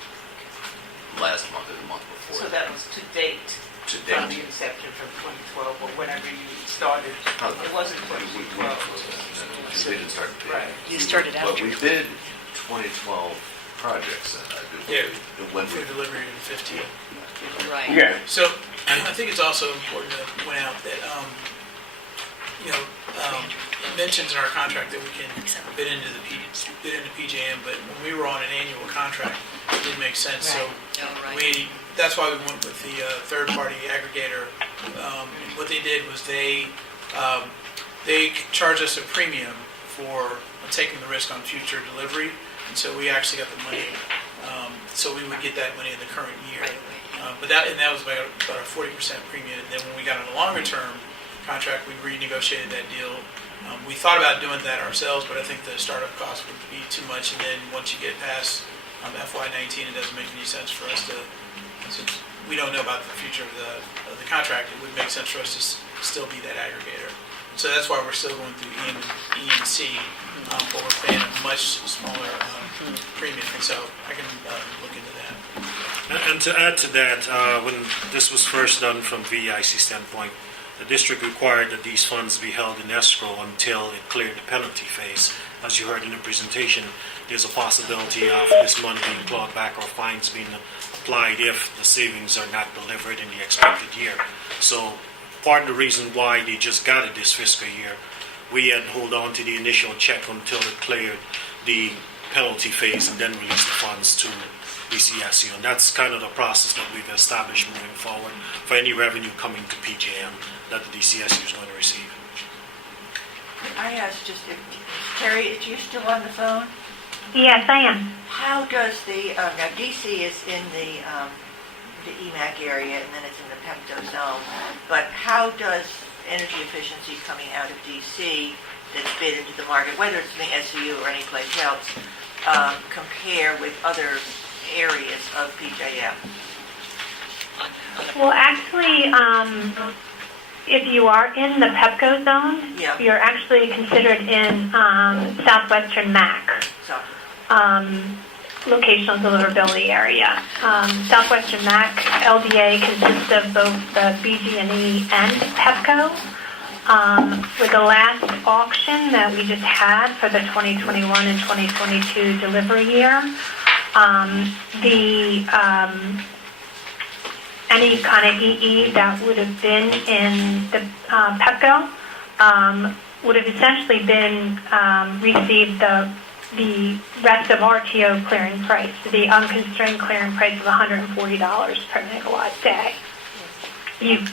last month or the month before. So that was to date, To from date. the inception from 2012 or whenever you started. It wasn't 2012. We didn't start bidding. Right. You started But after. we bid 2012 projects, and I Yeah, do, when for we, delivery in 15. Right. Yeah. So I think it's also important to point out that, it mentions in our contract that we can bid into PJM, but when we were on an annual contract, it didn't make sense. So Oh, right. that's why we went with the third-party aggregator. What they did was they charged us a premium for taking the risk on future delivery, and so we actually got the money. So we would get that money in the current year. But that was about a 40% premium. And then when we got on a longer-term contract, we renegotiated that deal. We thought about doing that ourselves, but I think the startup cost would be too much. And then once you get past FY19, it doesn't make any sense for us to, since we don't know about the future of the contract, it would make sense for us to still be that aggregator. So that's why we're still going through E and C, but we're paying a much smaller premium. And so I can look into that. And to add to that, when this was first done from VEIC standpoint, the district required that these funds be held in escrow until it cleared the penalty phase. As you heard in the presentation, there's a possibility of this money being clawed back or fines being applied if the savings are not delivered in the expected year. So part of the reason why they just got it this fiscal year, we had to hold on to the initial check until it cleared the penalty phase and then release the funds to DCSU. And that's kind of the process that we've established moving forward for any revenue coming to PJM that the DCSU is going to receive. I asked just if, Terry, is you still on the phone? Yes, I am. How does now DC is in the EMAC area and then it's in the PEPCO zone, but how does energy efficiency coming out of DC that's bid into the market, whether it's in the SEU or any place else, compare with other areas of PJM? Well, actually, if you are in the PEPCO zone, Yeah. you're actually considered in southwestern MAC. So, Locational deliverability area. Southwestern MAC LDA consists of both the BG&E and PEPCO. With the last auction that we just had for the 2021 and 2022 delivery year, any kind of EE that would have been in the PEPCO would have essentially been received the rest of RTO clearing price, the unconstrained clearing price of $140 per megawatt day.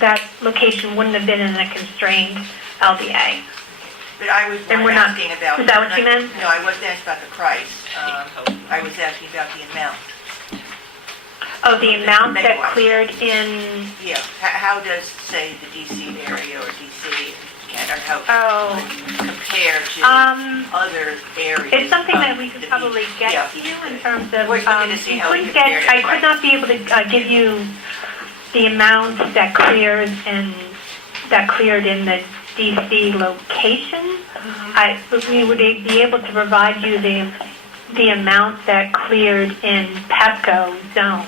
That location wouldn't have been in a constrained LDA. but I was And not we're not- asking about... is that what you meant? No, I wasn't asking about the price. I was asking about the amount. Oh, the amount that Megawatts. cleared in, Yeah, how does, say, the DC area or DC, or how oh, compare to other areas? it's something of that we could the probably beach? get Yeah. to in terms of, We're looking to see how we couldn't compare it. I could not be able to give you the amount that cleared in the DC location. But we would be able to provide you the amount that cleared in PEPCO zone.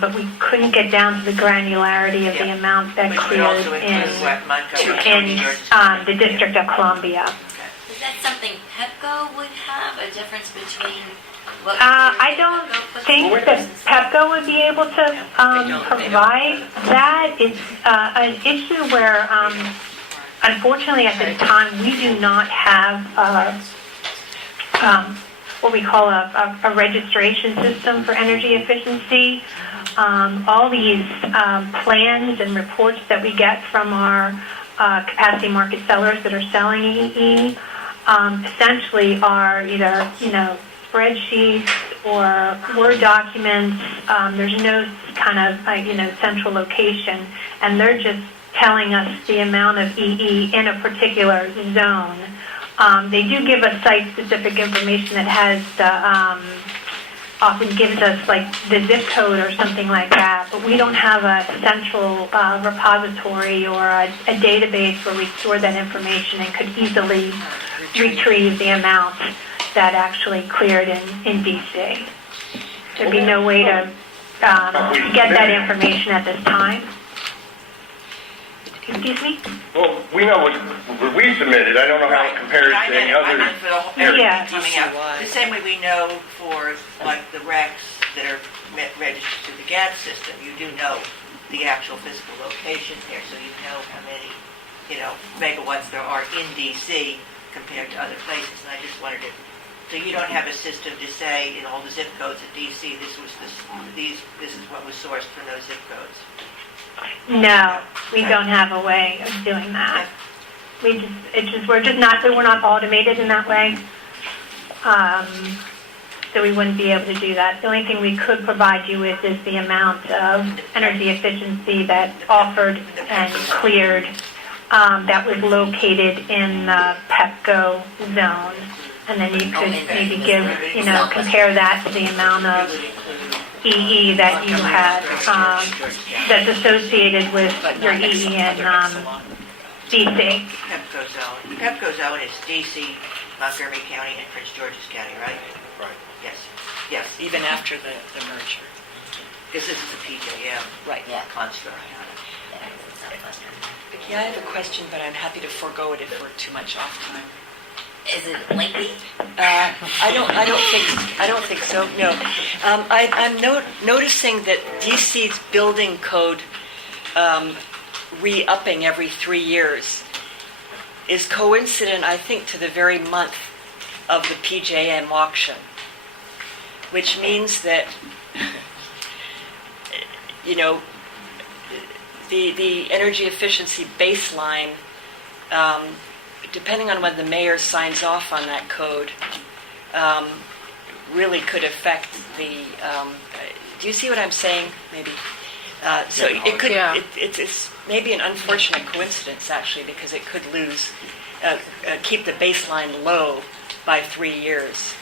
But we couldn't get down to the granularity of the Yeah. amount that Which would cleared also include what Montgomery in County or... the District of Columbia. Is that something PEPCO would have, a difference between what? I don't think that PEPCO would be able to provide that. It's an issue where, unfortunately, at this time, we do not have what we call a registration system for energy efficiency. All these plans and reports that we get from our capacity market sellers that are selling EE essentially are either, spreadsheets or Word documents. There's no kind of, central location, and they're just telling us the amount of EE in a particular zone. They do give us site-specific information that has often gives us like the zip code or something like that, but we don't have a central repository or a database where we store that information and could easily retrieve the amount that actually cleared in DC. There'd be no way to get that information at this time. Excuse me? Well, we know what we submitted. I don't know how it compares to any other. I meant for the whole Yeah. everything coming out. The same way we know for like the RECs that are registered to the gas system, you do know the actual physical location there, so you know how many, megawatts there are in DC compared to other places. And I just wondered if, so you don't have a system to say in all the zip codes at DC, this is what was sourced from those zip codes. No, we don't have a way of doing that. We're not automated in that way. So we wouldn't be able to do that. The only thing we could provide you with is the amount of energy efficiency that's offered and cleared that was located in the PEPCO zone. And then you could maybe compare that to the amount of EE that you had that's associated with your EE in DC. PEPCO zone. The PEPCO zone is DC, Montgomery County, and Prince George's County, right? Right. Yes. Even after the merger. This is the PJM Right. construct. Yeah, I have a question, but I'm happy to forego it if we're too much off time. Is it lengthy? I don't think so. No, I'm noticing that DC's building code re-upping every 3 years is coincident, I think, to the very month of the PJM auction, which means that the energy efficiency baseline. Depending on when the mayor signs off on that code, really could affect the. Do you see what I'm saying? Maybe. So it could. Yeah. It's maybe an unfortunate coincidence actually, because it could keep the baseline low by 3 years.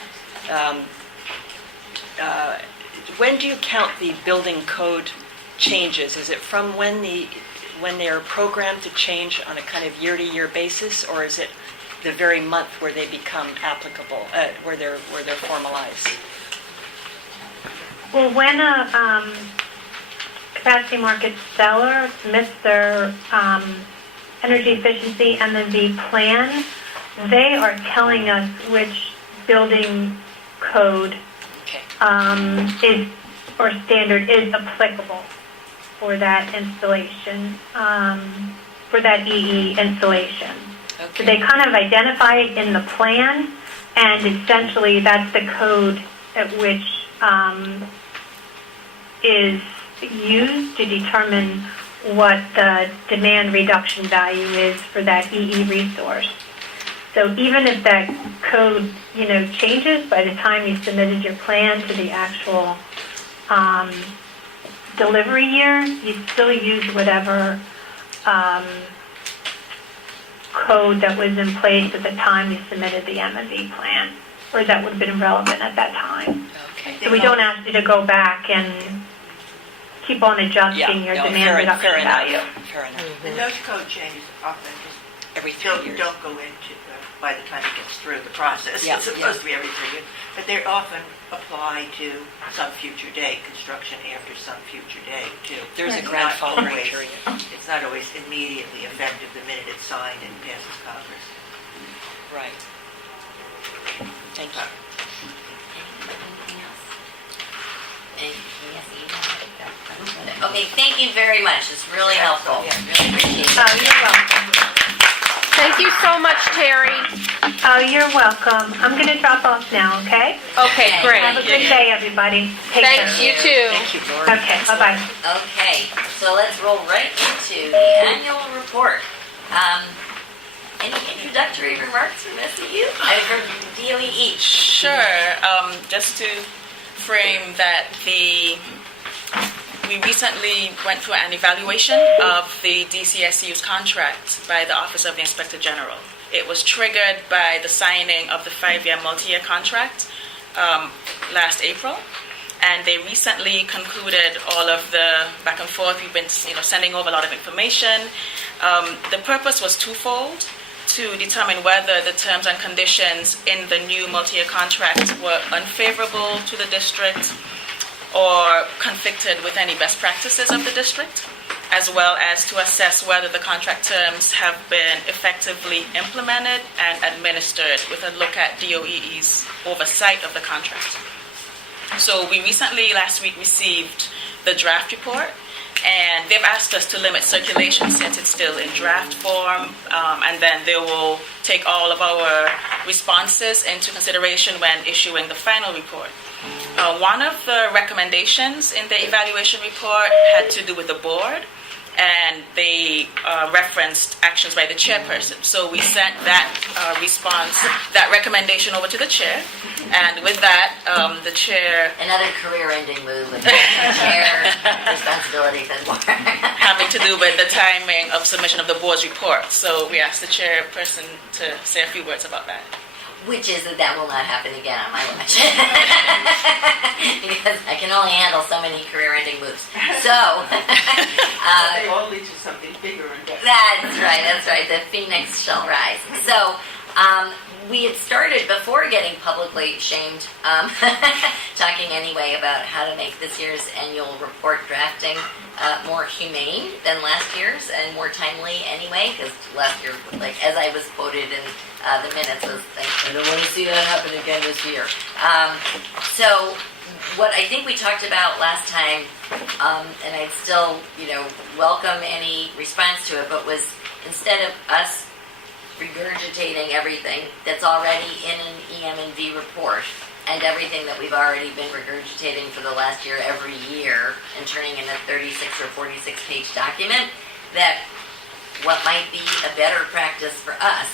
When do you count the building code changes? Is it from when they are programmed to change on a kind of year-to-year basis, or is it the very month where they become applicable, where they're formalized? Well, when a capacity market seller submits their energy efficiency MMV plan, they are telling us which building code is or standard is applicable for that installation, for that EE installation. Okay. So they kind of identify it in the plan, and essentially that's the code at which is used to determine what the demand reduction value is for that EE resource. So even if that code, changes by the time you submitted your plan to the actual delivery year, you still use whatever code that was in place at the time you submitted the MMV plan, or that would have been relevant at that time. Okay. So we don't ask you to go back and keep on adjusting your demand reduction value. Fair enough. And those code changes often just Every 3 years. don't go into by the time it gets through the process. Yeah, It's supposed to be every 3 years. But they often apply to some future date, construction after some future date, too. There's a It's not grandfathering always- period. It's not always immediately effective the minute it's signed and passes Congress. Right. Thank you. Anything else? Anything else that you want? Okay, thank you very much. It's really helpful. Really appreciate it. You're welcome. Thank you so much, Terry. Oh, you're welcome. I'm going to drop off now, okay? Okay, Have a great. good day, everybody. Take Thanks, care. you too. Thank you, Lori. Okay, bye-bye. Okay, so let's roll right into the annual report. Any introductory remarks from SEU? From DOE? Sure. Just to frame that, we recently went through an evaluation of the DCSU's contract by the Office of the Inspector General. It was triggered by the signing of the 5-year multi-year contract last April. And they recently concluded all of the back and forth. We've been, sending over a lot of information. The purpose was twofold: to determine whether the terms and conditions in the new multi-year contract were unfavorable to the district or conflicted with any best practices of the district, as well as to assess whether the contract terms have been effectively implemented and administered, with a look at DOE's oversight of the contract. So we recently, last week, received the draft report, and they've asked us to limit circulation since it's still in draft form, and then they will take all of our responses into consideration when issuing the final report. One of the recommendations in the evaluation report had to do with the board, and they referenced actions by the chairperson. So we sent that that recommendation over to the chair, and with that, the chair... Another career-ending move with the chair responsibility for the board. having to do with the timing of submission of the board's report. So we asked the chairperson to say a few words about that. Which is that will not happen again on my watch. Because I can only handle so many career-ending moves. So... They all lead to something bigger and better. That's right. The phoenix shall rise. So, we had started, before getting publicly shamed, talking anyway about how to make this year's annual report drafting more humane than last year's and more timely anyway, because last year, like as I was quoted in the minutes, was like, I don't want to see that happen again this year. So, what I think we talked about last time, and I'd still, welcome any response to it, but was instead of us regurgitating everything that's already in an EM&V report and everything that we've already been regurgitating for the last year every year and turning in a 36 or 46 page document, that what might be a better practice for us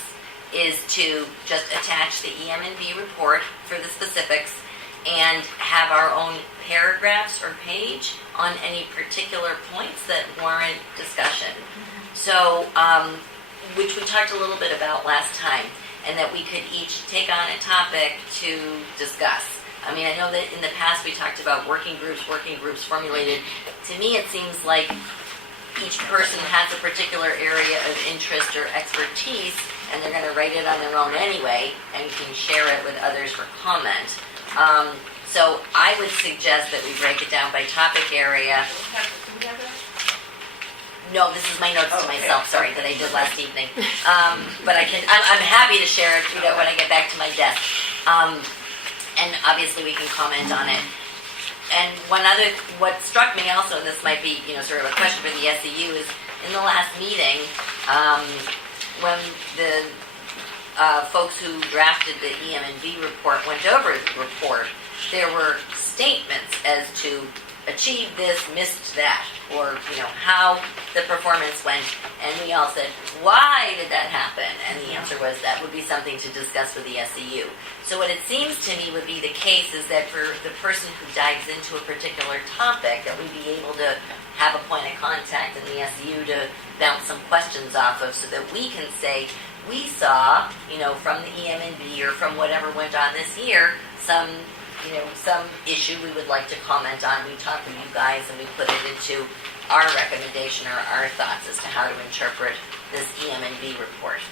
is to just attach the EM&V report for the specifics and have our own paragraphs or page on any particular points that warrant discussion. So, which we talked a little bit about last time, and that we could each take on a topic to discuss. I mean, I know that in the past we talked about working groups formulated. To me, it seems like each person has a particular area of interest or expertise, and they're going to write it on their own anyway, and can share it with others for comment. So I would suggest that we break it down by topic area. No, this is my notes to myself, sorry, that I did last evening. But I'm happy to share it, when I get back to my desk. And obviously we can comment on it. And what struck me also, and this might be, sort of a question for the SEU, is in the last meeting, when the folks who drafted the EM&V report went over the report, there were statements as to achieve this, missed that, or, how the performance went. And we all said, why did that happen? And the answer was that would be something to discuss with the SEU. So what it seems to me would be the case is that for the person who dives into a particular topic, that we'd be able to have a point of contact in the SEU to bounce some questions off of, so that we can say, we saw, from the EM&V or from whatever went on this year, some issue we would like to comment on. We talked with you guys and we put it into our recommendation or our thoughts as to how to interpret this EM&V report.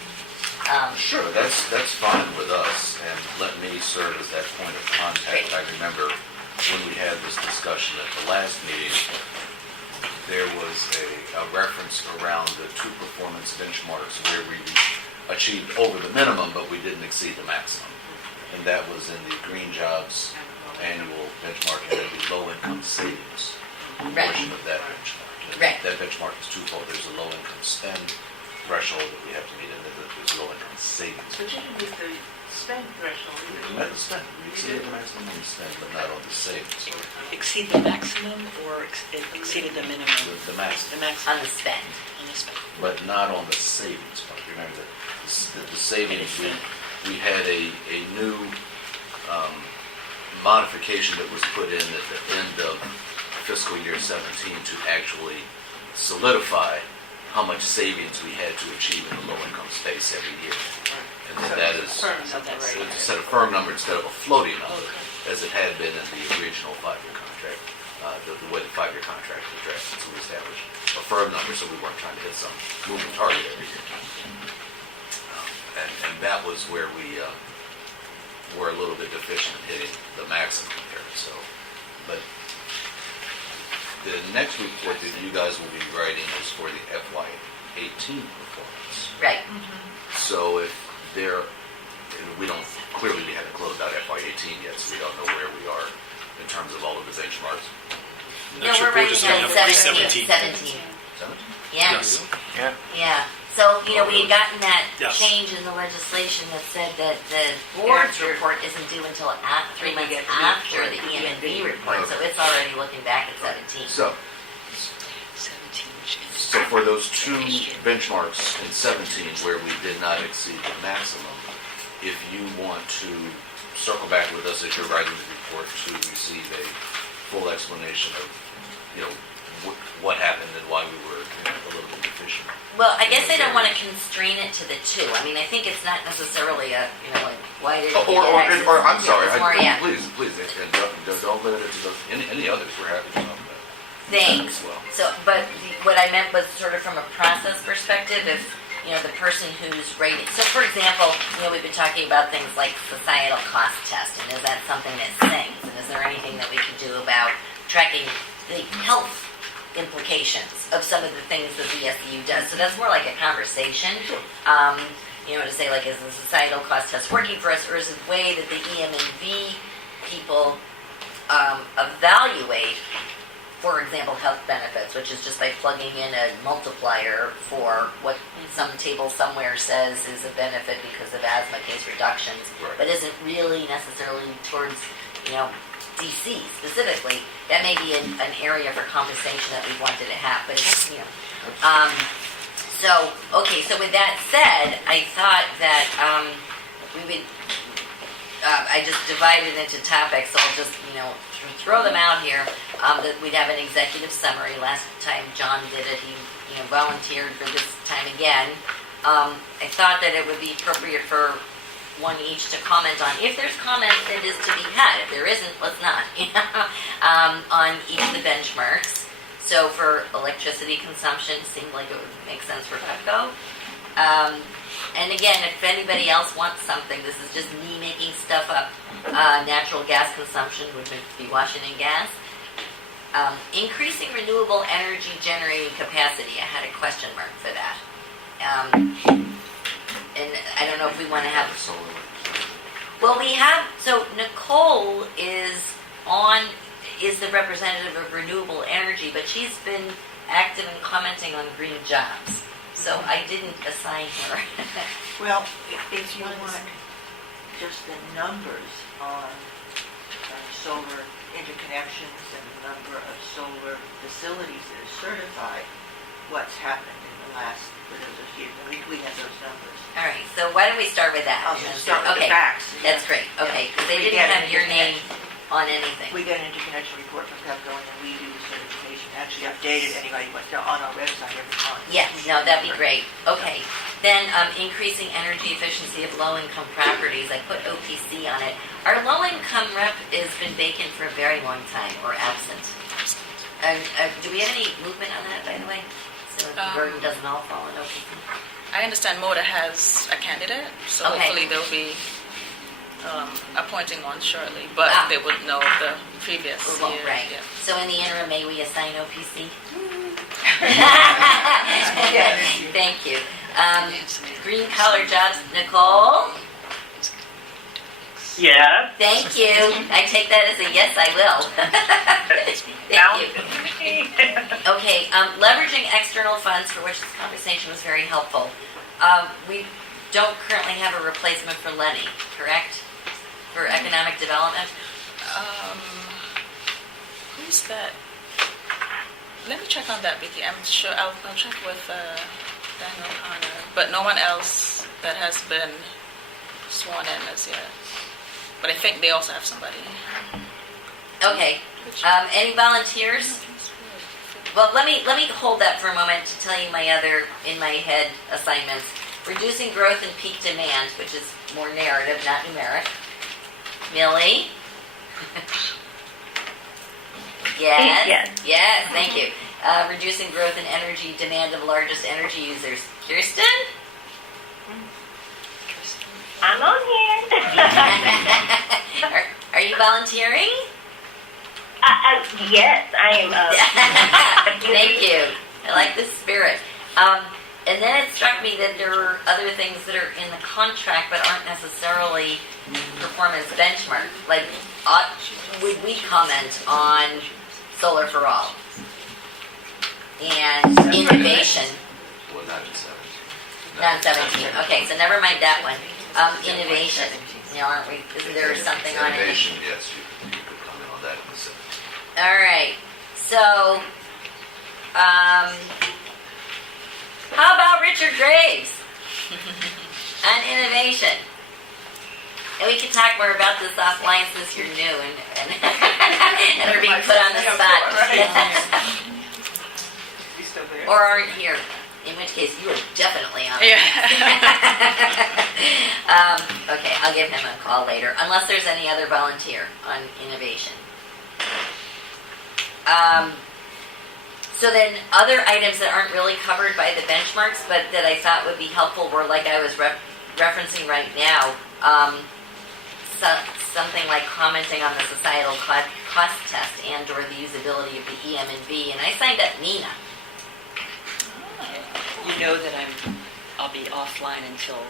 Sure, that's fine with us, and let me serve as that point of contact. Great. I remember when we had this discussion at the last meeting, there was a reference around the 2 performance benchmarks where we achieved over the minimum, but we didn't exceed the maximum. And that was in the Green Jobs annual benchmark and the low-income savings portion of that benchmark. Right. That benchmark is twofold. There's a low-income spend threshold that we have to meet, and there's low income savings. But you didn't get the spend threshold. We met the spend, we exceeded the maximum spend, but not on the savings. Exceed the maximum or exceeded the minimum? The maximum, The maximum On the spend. on the spend. but not on the savings part. Remember that the savings, we had a new modification that was put in at the end of fiscal year 17 to actually solidify how much savings we had to achieve in the low-income space every year. And that is, to set a firm number instead of a floating number, as it had been in the original 5-year contract, the way the 5-year contract was drafted. So we established a firm number, so we weren't trying to hit some moving target every year. And that was where we were a little bit deficient in hitting the maximum there. So, but the next report that you guys will be writing is for the FY18 performance. Right. So if there, we don't, clearly we haven't closed out FY18 yet, so we don't know where we are in terms of all of the benchmarks. No, Next we're report writing is on on FY17. 17. 17? Yeah. Yes. Yeah. So, we had gotten that Yes. change in the legislation that said that the board's report isn't due until 3 months after the EM&B report, so it's already looking back at 17. So, 17, which is... so for those two benchmarks in 17 where we did not exceed the maximum, if you want to circle back with us as you're writing the report to receive a full explanation of, what happened and why we were a little bit deficient. Well, I guess I don't want to constrain it to the two. I mean, I think it's not necessarily why did we get access? Or I'm sorry, It's more, yeah. please, and don't limit it to those, any others, we're happy to talk about. Thanks. Well. So, but what I meant was sort of from a process perspective, if, the person who's rating, so for example, we've been talking about things like societal cost test, and is that something that sings? And is there anything that we can do about tracking the health implications of some of the things that the SEU does? So that's more like a conversation, to say like, is the societal cost test working for us, or is it the way that the EM&V people evaluate, for example, health benefits, which is just by plugging in a multiplier for what some table somewhere says is a benefit because of asthma case reductions, but isn't really necessarily towards, DC specifically. That may be an area for conversation that we wanted to have, but it's, so with that said, I thought that we would, I just divided into topics, so I'll just, throw them out here. That we'd have an executive summary. Last time John did it, he volunteered for this time again. I thought that it would be appropriate for one each to comment on. If there's comment that is to be had, if there isn't, let's not. On each of the benchmarks. So for electricity consumption, seemed like it would make sense for Pepco. And again, if anybody else wants something, this is just me making stuff up. Natural gas consumption would be Washington Gas. Increasing renewable energy generating capacity. I had a question mark for that. And I don't know if we want to have... Well, we have... So Nicole is the representative of renewable energy, but she's been active in commenting on green jobs. So I didn't assign her. Well, if you want just the numbers on solar interconnections and the number of solar facilities that are certified, what's happened in the last, whatever years, we have those numbers. All right, so why don't we start with that? I'll just start with the facts. That's great. Okay, because they We didn't get have your name on anything. We get an interconnection report from Pepco, and then we do the certification, actually updated anybody what's on our website every month. Yes, no, that'd be great. Okay, then increasing energy efficiency of low-income properties. I put OPC on it. Our low-income rep has been vacant for a very long time, or absent. Do we have any movement on that, by the way? So the burden doesn't all fall on OPC. I understand MODA has a candidate, so Okay. hopefully they'll be appointing one shortly, but they would know the previous Well, year. right. Yeah. So in the interim, may we assign OPC? Thank you. Green collar jobs, Nicole? Yes. Thank you. I take that as a yes, I will. Thank you. Okay, leveraging external funds, for which this conversation was very helpful. We don't currently have a replacement for Lenny, correct? For economic development? Who's that? Let me check on that, Vicky. I'm sure I'll check with Daniel Connor, but no one else that has been sworn in as yet. But I think they also have somebody. Okay. Any volunteers? Well, let me hold that for a moment to tell you my other in my head assignments. Reducing growth and peak demand, which is more narrative, not numeric. Millie? Yes. Yes. Yes, thank you. Reducing growth and energy demand of largest energy users. Kirsten? I'm on here. Are you volunteering? Yes, I am. Thank you. I like this spirit. And then it struck me that there are other things that are in the contract but aren't necessarily performance benchmark. Like, would we comment on Solar for All? And innovation. Well, not in 17. Not 17. Okay, so never mind that one. Innovation. You know, aren't we? Isn't there something on it? Innovation, yes, you could comment on that in the 17. All right. So, how about Richard Graves on innovation? And we can talk more about this offline since you're new and are being put on the spot. He's still there. Or aren't here. In which case, you are definitely on. Yeah. Okay, I'll give him a call later, unless there's any other volunteer on innovation. So then other items that aren't really covered by the benchmarks, but that I thought would be helpful were, like I was referencing right now, something like commenting on the societal cost test and or the usability of the EM&B, and I signed up Nina. You know that I'll be offline until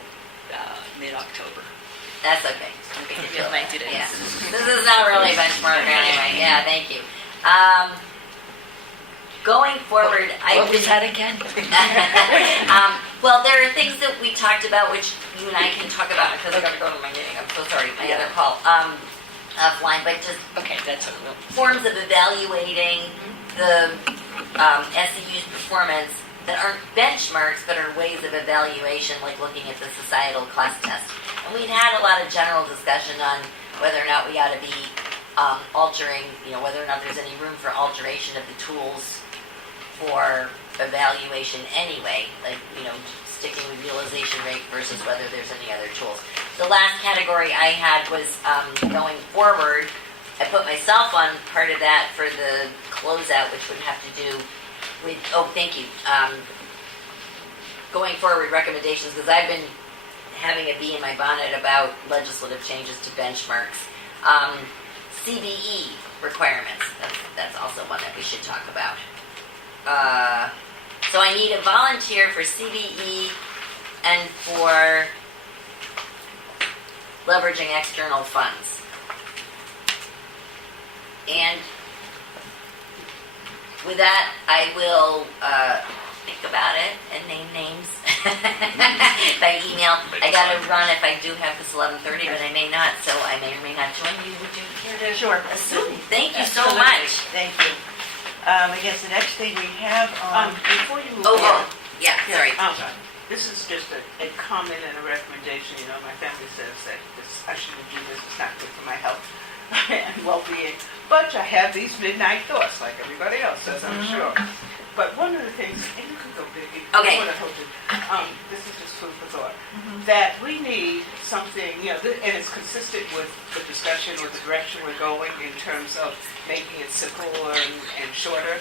mid-October. That's okay. We can give you 90 days. Yeah. This is not really a benchmark anyway. Yeah, thank you. Going forward, What was that again? well, there are things that we talked about, which you and I can talk about, because I got to go to my meeting. I'm so sorry, my other call. Offline, but just Okay, that's what we'll... forms of evaluating the SEU's performance that aren't benchmarks, but are ways of evaluation, like looking at the societal cost test. And we'd had a lot of general discussion on whether or not we ought to be altering, whether or not there's any room for alteration of the tools for evaluation anyway, like, sticking with utilization rate versus whether there's any other tools. The last category I had was going forward. I put myself on part of that for the closeout, which would have to do with, thank you, going forward recommendations, because I've been having a bee in my bonnet about legislative changes to benchmarks. CBE requirements, that's also one that we should talk about. So I need a volunteer for CBE and for leveraging external funds. And with that, I will think about it and name names by email. I got to run if I do have this 11:30, but I may not, so I may or may not join you. Would you care to Sure. assume? Thank you so Absolutely. much. Thank you. I guess the next thing we have on... Before you move Yeah, sorry. this is just a comment and a recommendation. My family says that I shouldn't do this. It's not good for my health and well-being. But I have these midnight thoughts, like everybody else says, I'm sure. But one of the things, and you can go big. Okay. This is just food for thought. That we need something, and it's consistent with the discussion or the direction we're going in terms of making it simpler and shorter,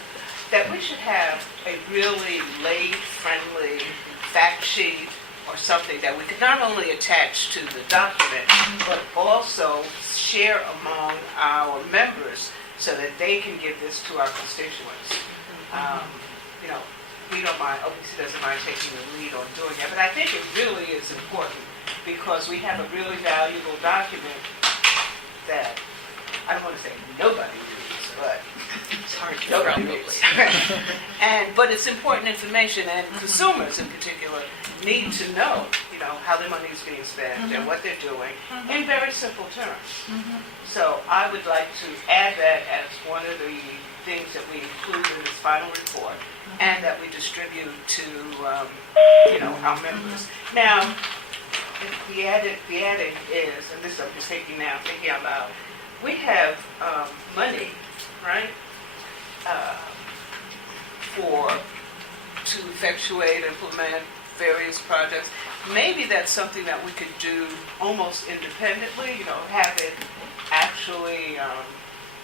that we should have a really laid-friendly fact sheet or something that we could not only attach to the document, but also share among our members so that they can give this to our constituents. We don't mind, OPC doesn't mind taking the lead on doing that, but I think it really is important because we have a really valuable document But it's important information, and consumers in particular need to know, how their money is being spent and what they're doing in very simple terms. So I would like to add that as one of the things that we include in this final report, and that we distribute to, our members. Now, the adding is, and this I'm just thinking out loud, we have money, right, to effectuate, implement various projects. Maybe that's something that we could do almost independently, have it actually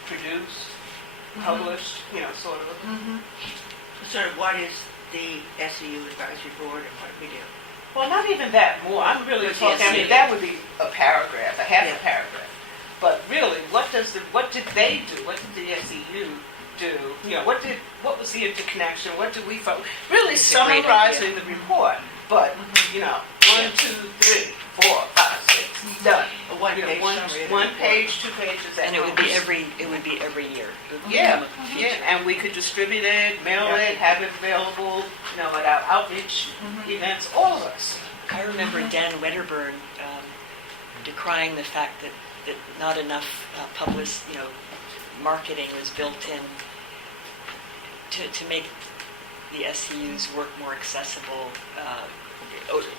produced, published, sort of. So what is the SEU Advisory Board and what do we do? Well, not even that more. I'm really What's the talking, SEU? that would be a paragraph, a half Yeah. a paragraph. But really, what did they do? What did the SEU do? What was the interconnection? What did we focus? Really It's a great summarizing the report. But, 1, 2, 3, 4, 5, 6, done. A one-page One summary of the one report. page, 2 pages. at And it would be most. every year. It would Yeah, become a yeah, feature. and we could distribute it, mail Yeah. it, have it available, at our outreach events, all of us. I remember Dan Wedderburn decrying the fact that not enough marketing was built in to make the SEU's work more accessible,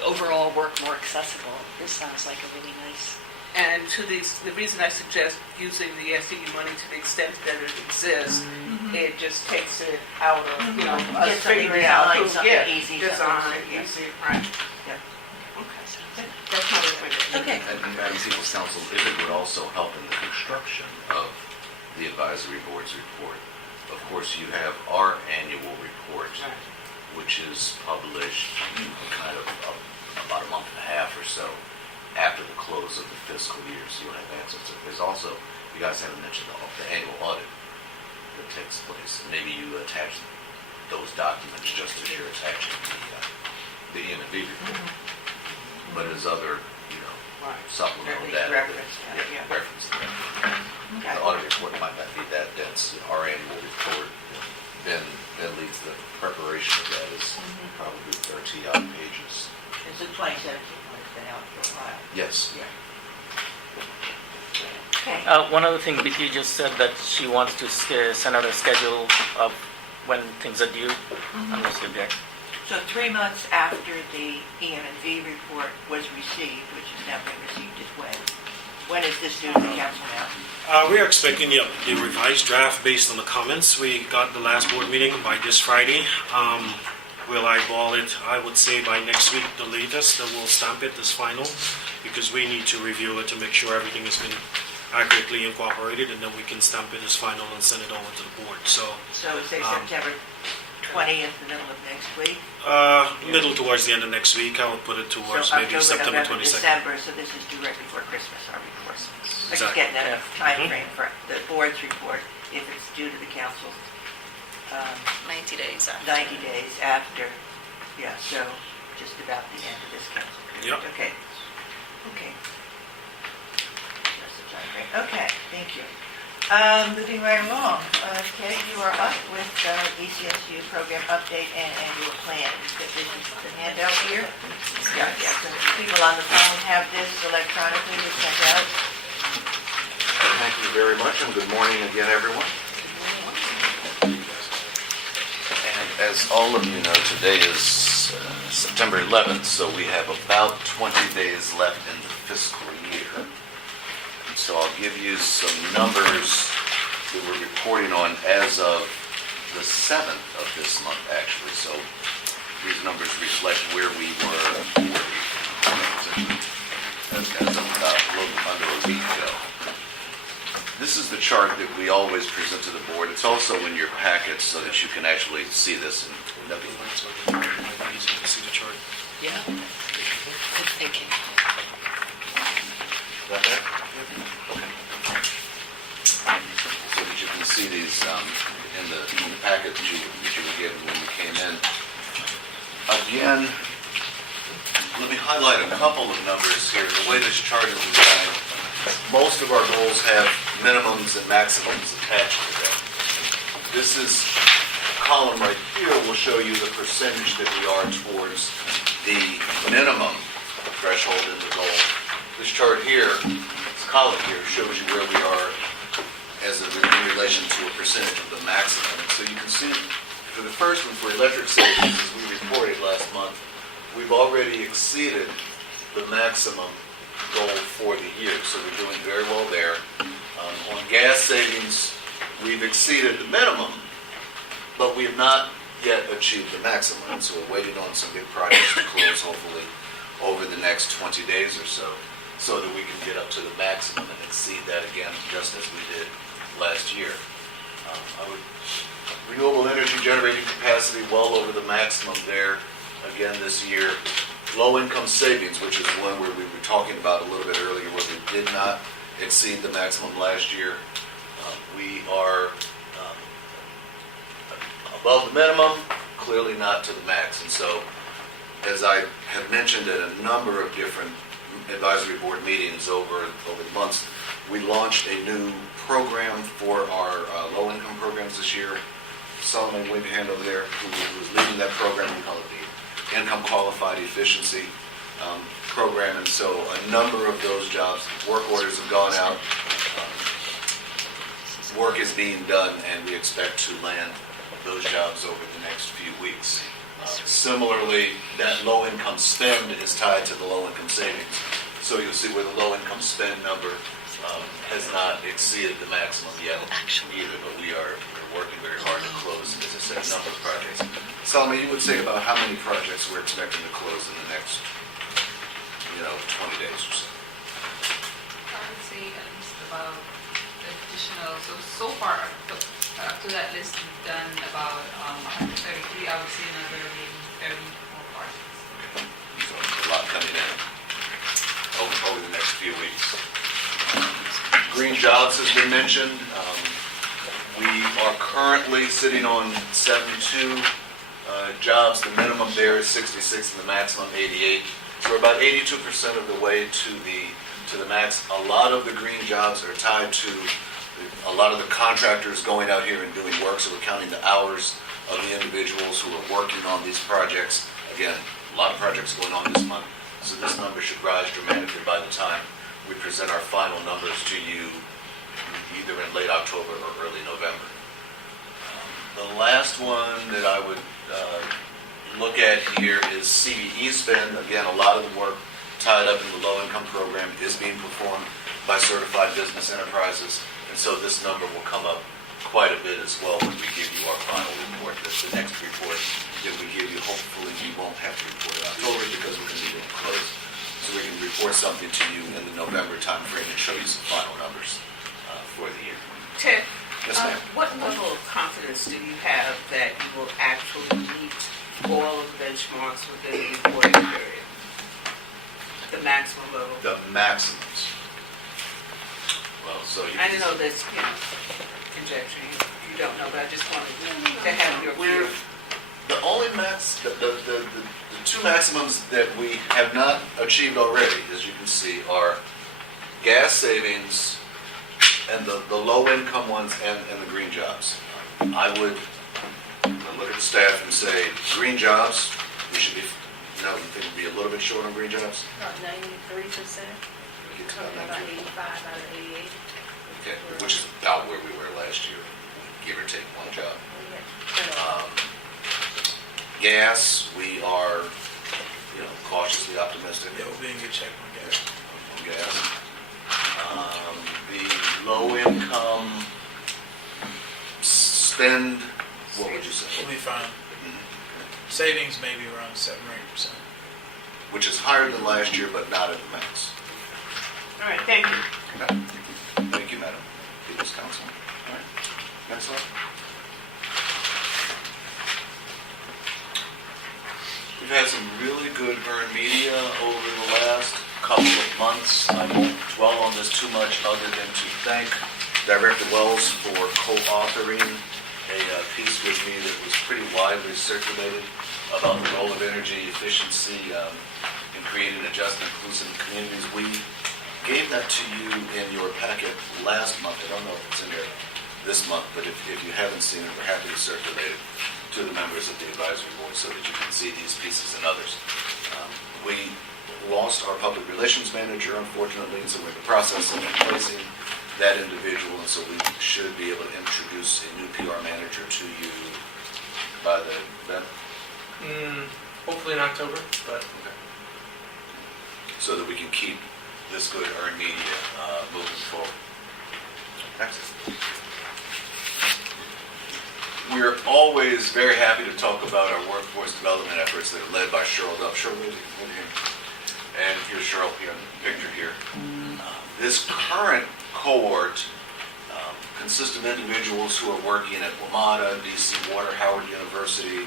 overall work more accessible. This sounds like a really nice. And the reason I suggest using the SEU money to the extent that it exists, it just takes it out of, us Get something figuring out designed, who something get easy, design, something- yeah. easy, right. Yeah. Okay, that's my recommendation. Okay. And Madam People's Council, if it would also help in the construction of the advisory board's report. Of course, you have our annual report, Right. which is published kind of about a month and a half or so after the close of the fiscal year, so you'll have access to it. There's also, you guys haven't mentioned the annual audit that takes place. Maybe you attach those documents just as you're attaching the E&V report. But as other, Right. supplemental Reference, data. yeah. Reference. Okay. The audit report might not be that dense. Our annual report then leads the preparation of that is probably 30-odd pages. It's a 2017 one, it's been out for a while. Yes. Yeah. Okay. One other thing, Vicky just said that she wants to send out a schedule of when things are due. I'm going to object. So 3 months after the EM&V report was received, which has now been received as when is this due to the council now? We are expecting the revised draft based on the comments. We got the last board meeting by this Friday. We'll eyeball it, I would say, by next week, the latest, and we'll stamp it as final, because we need to review it to make sure everything has been accurately incorporated, and then we can stamp it as final and send it over to the board. So, So say September 20th, the middle of next week? middle towards the end of next week, I would put it towards So maybe September October, November, 22nd. December, so this is due right before Christmas, our report. I'm just Exactly. getting a time frame for the board's report, if it's due to the council 90 days after. 90 days after, yeah, so just about the end of this council period. Yep. Okay. Okay. That's the time frame. Okay, thank you. Moving right along, okay, you are up with ECSU program update and annual plan. This is the handout here. Yeah, so people on the phone have this electronically, it's sent out. Thank you very much, and good morning again, everyone. And as all of you know, today is September 11th, so we have about 20 days left in the fiscal year. So I'll give you some numbers that we're reporting on as of the 7th of this month, actually. So these numbers reflect where we were as of about a little under a week ago. This is the chart that we always present to the board. It's also in your packets so that you can actually see this. And Might be easier to see the chart. Yeah. Good thinking. Got that? Okay. So that you can see these in the packet that you were given when you came in. Again, let me highlight a couple of numbers here. The way this chart is designed, most of our goals have minimums and maximums attached to them. This is column right here will show you the percentage that we are towards the minimum threshold in the goal. This chart here, this column here, shows you where we are as in relation to a percentage of the maximum. So you can see for the first one, for electric savings, as we reported last month, we've already exceeded the maximum goal for the year. So we're doing very well there. On gas savings, we've exceeded the minimum, but we have not yet achieved the maximum. So we're waiting on some big projects to close, hopefully, over the next 20 days or so that we can get up to the maximum and exceed that again, just as we did last year. Renewable energy generating capacity well over the maximum there again this year. Low income savings, which is one where we were talking about a little bit earlier, where we did not exceed the maximum last year. We are above the minimum, clearly not to the max. And so, as I have mentioned at a number of different advisory board meetings over the months, we launched a new program for our low-income programs this year. Solomon, wave your hand over there, who was leading that program. We call it the Income Qualified Efficiency Program. And so a number of those jobs, work orders have gone out. Work is being done, and we expect to land those jobs over the next few weeks. Similarly, that low-income spend is tied to the low-income savings. So you'll see where the low-income spend number has not exceeded the maximum yet either, but we're working very hard to close, as I said, a number of projects. Salma, you would say about how many projects we're expecting to close in the next, 20 days or so? I would say at least about additional, so far, up to that list, we've done about 133. I would say another maybe 30 more projects. Okay. So a lot coming in over the next few weeks. Green jobs has been mentioned. We are currently sitting on 72 jobs. The minimum there is 66 and the maximum 88. So we're about 82% of the way to the max. A lot of the green jobs are tied to a lot of the contractors going out here and doing work. So we're counting the hours of the individuals who are working on these projects. Again, a lot of projects going on this month. So this number should rise dramatically by the time we present our final numbers to you either in late October or early November. The last one that I would look at here is CVE spend. Again, a lot of the work tied up in the low-income program is being performed by certified business enterprises, and so this number will come up quite a bit as well when we give you our final report. The next report that we give you, hopefully we won't have to report in October because we're going to be getting close. So we can report something to you in the November timeframe and show you some final numbers for the year. Tiff, Yes, ma'am. what level of confidence do you have that you will actually meet all of the benchmarks within the reporting period? The maximum level? The maximums. Well, so you I don't know this, conjecturing. You don't know, but I just wanted to have your view. The only the two maximums that we have not achieved already, as you can see, are gas savings and the low-income ones and the green jobs. I would look at the staff and say, green jobs, we should be, you think we'd be a little bit short on green jobs? About 93%. About 85 out of 88. Okay, which is about where we were last year, give or take one job. Gas, we are, cautiously optimistic. Yeah, we'll be in good shape on gas. On gas. The low-income spend, what would you say? We'll be fine. Savings maybe around 7 or 8%. Which is higher than last year, but not at the max. All right, thank you. Okay. Thank you, Madam People's Council. All right. Next one. We've had some really good earned media over the last couple of months. I won't dwell on this too much other than to thank Director Wells for co-authoring a piece with me that was pretty widely circulated about the role of energy efficiency in creating just and inclusive communities. We gave that to you in your packet last month. I don't know if it's in there this month, but if you haven't seen it, we're happy to circulate it to the members of the advisory board so that you can see these pieces and others. We lost our public relations manager, unfortunately, and so we're in the process of replacing that individual, and so we should be able to introduce a new PR manager to you by then. Hopefully in October, but So that we can keep this good earned media moving forward. Excellent. We're always very happy to talk about our workforce development efforts that are led by Cheryl Duff. Cheryl, right here. And here's Cheryl here in the picture here. This current cohort consists of individuals who are working at WMATA, DC Water, Howard University.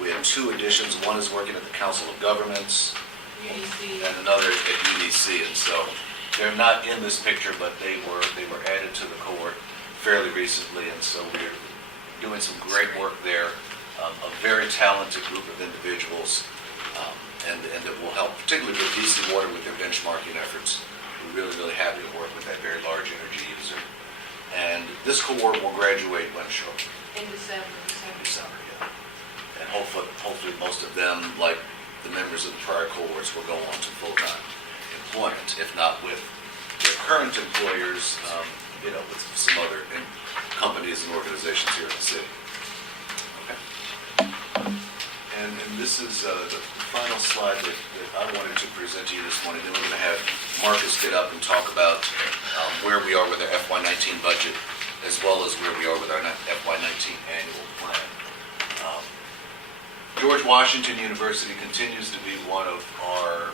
We have 2 additions. One is working at the Council of Governments, and another at UDC. And so they're not in this picture, but they were added to the cohort fairly recently, and so we're doing some great work there. A very talented group of individuals, and that will help, particularly with DC Water with their benchmarking efforts. We're really, really happy to work with that very large energy user. And this cohort will graduate when, Cheryl? In December. Yeah. And hopefully most of them, like the members of the prior cohorts, will go on to full-time employment, if not with their current employers, with some other companies and organizations here in the city. Okay. And this is the final slide that I wanted to present to you this morning. Then we're going to have Marcus get up and talk about where we are with our FY19 budget, as well as where we are with our FY19 annual plan. George Washington University continues to be one of our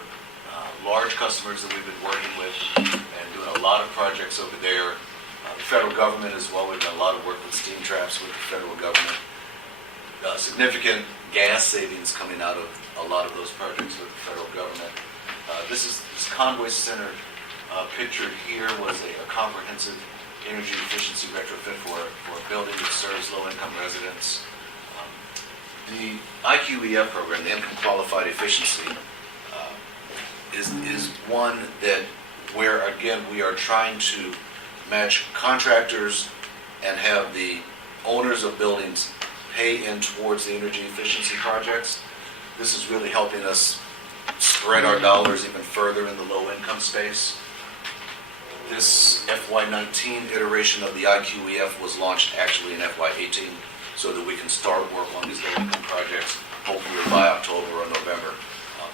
large customers that we've been working with and doing a lot of projects over there. The federal government as well. We've done a lot of work with steam traps with the federal government. Significant gas savings coming out of a lot of those projects with the federal government. This Conway Center pictured here was a comprehensive energy efficiency retrofit for a building that serves low-income residents. The IQEF program, the Income Qualified Efficiency, is one that where, again, we are trying to match contractors and have the owners of buildings pay in towards the energy efficiency projects. This is really helping us spread our dollars even further in the low-income space. This FY19 iteration of the IQEF was launched actually in FY18 so that we can start work on these low-income projects, hopefully by October or November.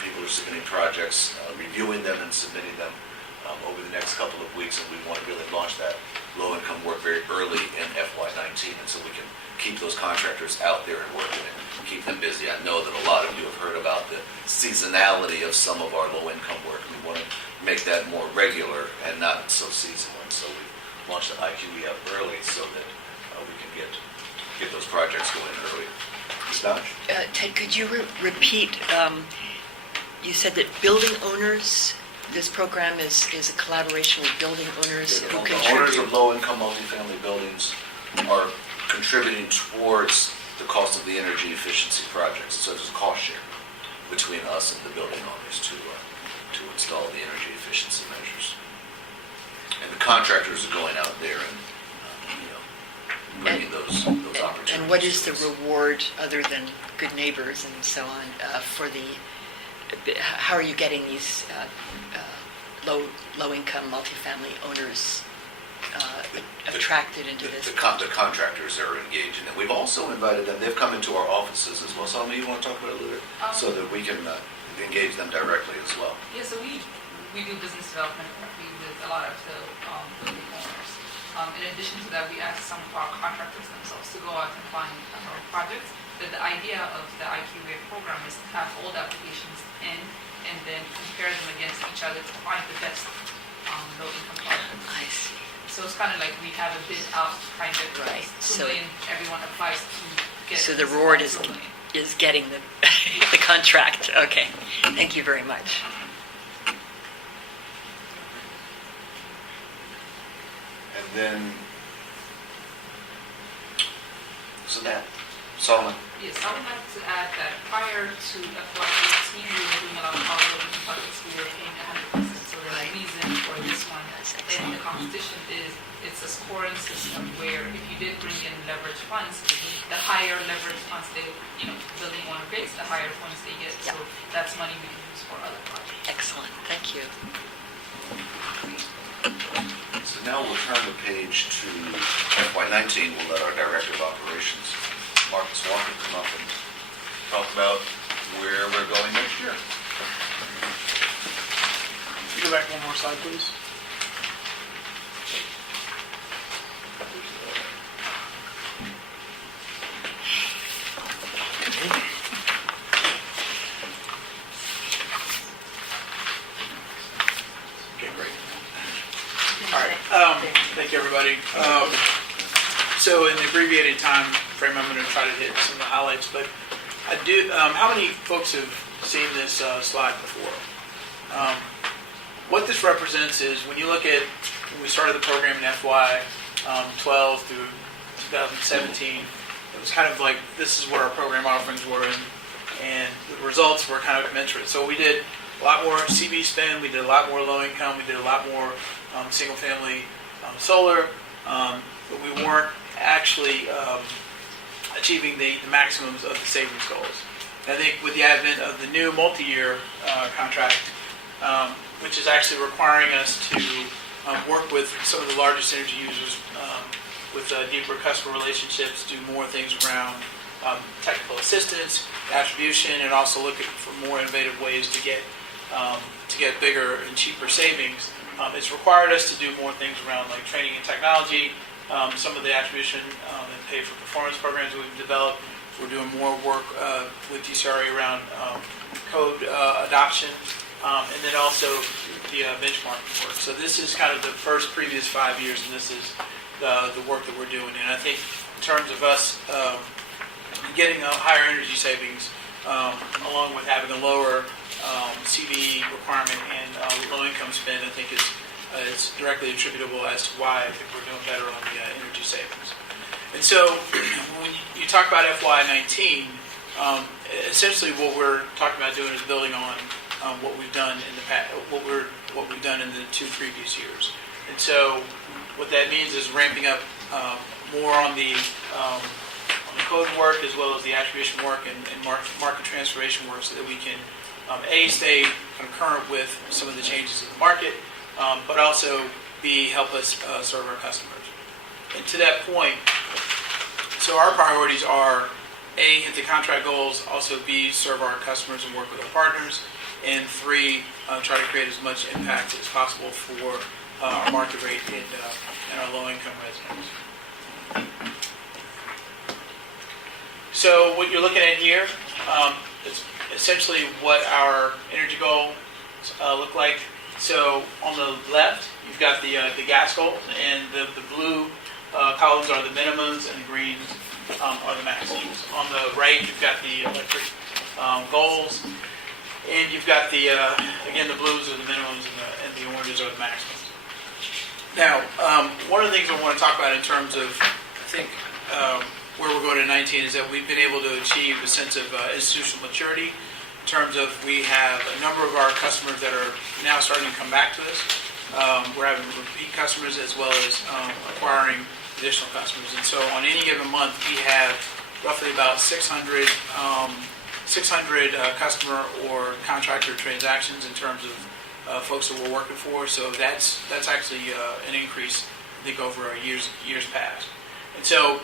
People are submitting projects, reviewing them and submitting them over the next couple of weeks, and we want to really launch that low-income work very early in FY19, and so we can keep those contractors out there and working and keep them busy. I know that a lot of you have heard about the seasonality of some of our low-income work. We want to make that more regular and not so seasonal, and so we launched the IQEF early so that we can get those projects going early. Ms. Ted, could you repeat, you said that building owners, this program is a collaboration with building owners who The contribute? owners of low-income multifamily buildings are contributing towards the cost of the energy efficiency projects. So there's a cost share between us and the building owners to install the energy efficiency measures. And the contractors are going out there and bringing those opportunities. And what is the reward, other than good neighbors and so on, for how are you getting these low-income multifamily owners attracted into this? The contractors are engaged in it. We've also invited them. They've come into our offices as well. Salma, you want to talk about it a little bit? So that we can engage them directly as well. Yeah, so we do business development directly with a lot of the building owners. In addition to that, we ask some of our contractors themselves to go out and find projects. But the idea of the IQA program is to have all the applications in and then compare them against each other to find the best low-income projects. I see. So it's kind of like we have a bid out kind of Right. 2 million, everyone applies to get. So the reward is getting the the contract. Okay. Thank you very much. And then, so that, Solomon. Yes, I would like to add that prior to FY18, we were doing a lot of hard work projects. We were paying 100%. So the reason for this one. And the competition is, it's a scoring system where if you did bring in leverage funds, the higher leverage funds they, building owner gets, the higher funds they get. So that's money we can use for other projects. Excellent, thank you. So now we'll turn the page to FY19. We'll let our Director of Operations, Marcus Walker, come up and talk about where we're going next year. Can you go back one more slide, please? Okay, great. All right. Thank you, everybody. So in the abbreviated time frame, I'm going to try to hit some of the highlights. But I do. How many folks have seen this slide before? What this represents is when you look at when we started the program in FY 12 through 2017, it was kind of like this is what our program offerings were, and the results were kind of commensurate. So we did a lot more CV spend, we did a lot more low income, we did a lot more single family solar, but we weren't actually achieving the maximums of the savings goals. And I think with the advent of the new multi-year contract, which is actually requiring us to work with some of the largest energy users with deeper customer relationships, do more things around technical assistance, attribution, and also looking for more innovative ways to get bigger and cheaper savings. It's required us to do more things around like training and technology, some of the attribution and pay for performance programs that we've developed. We're doing more work with DCRA around code adoption, and then also the benchmarking work. So this is kind of the first previous 5 years, and this is the work that we're doing. And I think in terms of us getting a higher energy savings, along with having a lower CV requirement and low income spend, I think is directly attributable as to why I think we're doing better on the energy savings. And so when you talk about FY19, essentially what we're talking about doing is building on what we've done in the past, what we've done in the 2 previous years. And so what that means is ramping up more on the code work as well as the attribution work and market transformation work, so that we can stay concurrent with some of the changes in the market, but also help us serve our customers. And to that point, so our priorities are A, hit the contract goals, also B, serve our customers and work with our partners, and 3, try to create as much impact as possible for our market rate and our low-income residents. So what you're looking at here is essentially what our energy goals look like. So on the left, you've got the gas goals, and the blue columns are the minimums, and the greens are the maximums. On the right, you've got the electric goals, and you've got again, the blues are the minimums, and the oranges are the maximums. Now, one of the things I want to talk about in terms of, I think, where we're going in 19 is that we've been able to achieve a sense of institutional maturity in terms of we have a number of our customers that are now starting to come back to us. We're having repeat customers as well as acquiring additional customers. And so on any given month, we have roughly about 600 customer or contractor transactions in terms of folks that we're working for. So that's actually an increase, I think, over our years past. And so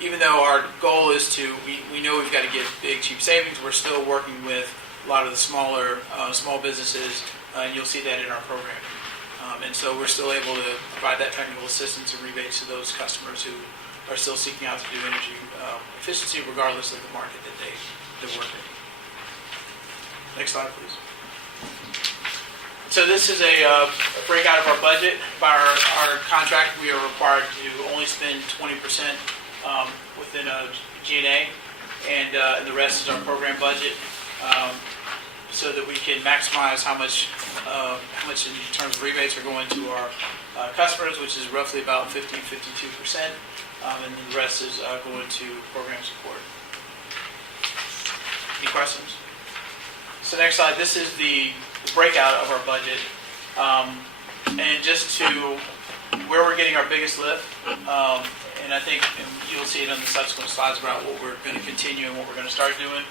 even though our goal is we know we've got to get big, cheap savings, we're still working with a lot of the small businesses, and you'll see that in our program. And so we're still able to provide that technical assistance and rebates to those customers who are still seeking out to do energy efficiency regardless of the market that they work in. Next slide, please. So this is a breakout of our budget. By our contract, we are required to only spend 20% within a G&A, and the rest is our program budget, so that we can maximize how much in terms of rebates are going to our customers, which is roughly about 52%, and then the rest is going to program support. Any questions? So next slide, this is the breakout of our budget. And just to where we're getting our biggest lift, and I think you'll see it on the subsequent slides about what we're going to continue and what we're going to start doing,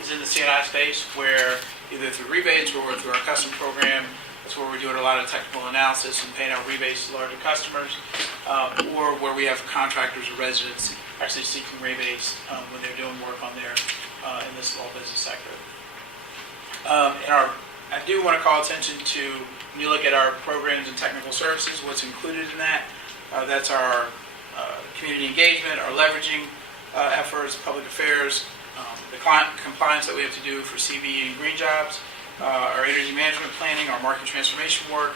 is in the C&I space, where either through rebates or through our custom program, that's where we're doing a lot of technical analysis and paying out rebates to larger customers, or where we have contractors or residents actually seeking rebates when they're doing work on their in the small business sector. I do want to call attention to, when you look at our programs and technical services, what's included in that. That's our community engagement, our leveraging efforts, public affairs, the client compliance that we have to do for CB and green jobs, our energy management planning, our market transformation work,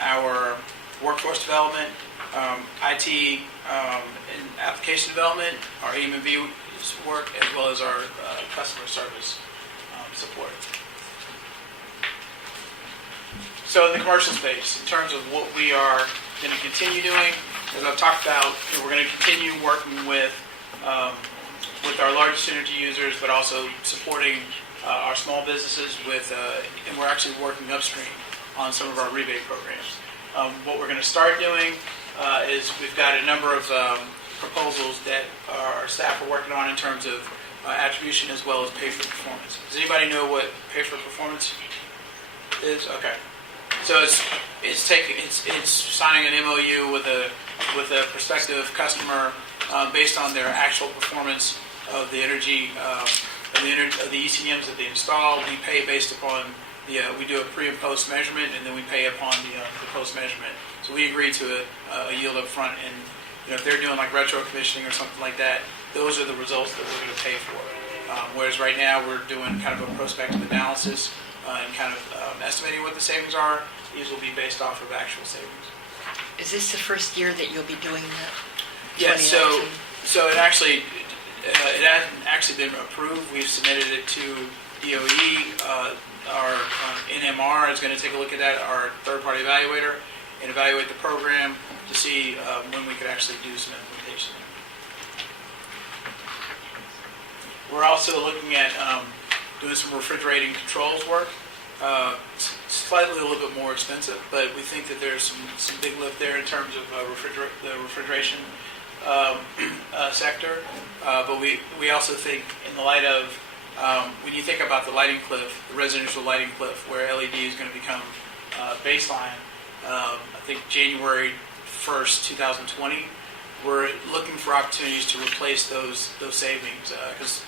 our workforce development, IT and application development, our AIM&V work, as well as our customer service support. So in the commercial space, in terms of what we are going to continue doing, as I've talked about, we're going to continue working with our largest energy users, but also supporting our small businesses with, and we're actually working upstream on some of our rebate programs. What we're going to start doing is we've got a number of proposals that our staff are working on in terms of attribution as well as pay for performance. Does anybody know what pay for performance is? Okay. So it's signing an MOU with a prospective customer based on their actual performance of the energy of the ECMs that they install. We pay based upon we do a pre and post measurement, and then we pay upon the post measurement. So we agree to a yield up front, and if they're doing like retro commissioning or something like that, those are the results that we're going to pay for. Whereas right now we're doing kind of a prospective analysis and kind of estimating what the savings are. These will be based off of actual savings. Is this the first year that you'll be doing that? Yeah, 2019? so it hasn't actually been approved. We've submitted it to DOE. Our NMR is going to take a look at that, our third-party evaluator, and evaluate the program to see when we could actually do some implementation. We're also looking at doing some refrigerating controls work. Slightly a little bit more expensive, but we think that there's some big lift there in terms of the refrigeration sector. But we also think, in the light of when you think about the lighting cliff, the residential lighting cliff, where LED is going to become baseline, I think January 1st, 2020, we're looking for opportunities to replace those savings, because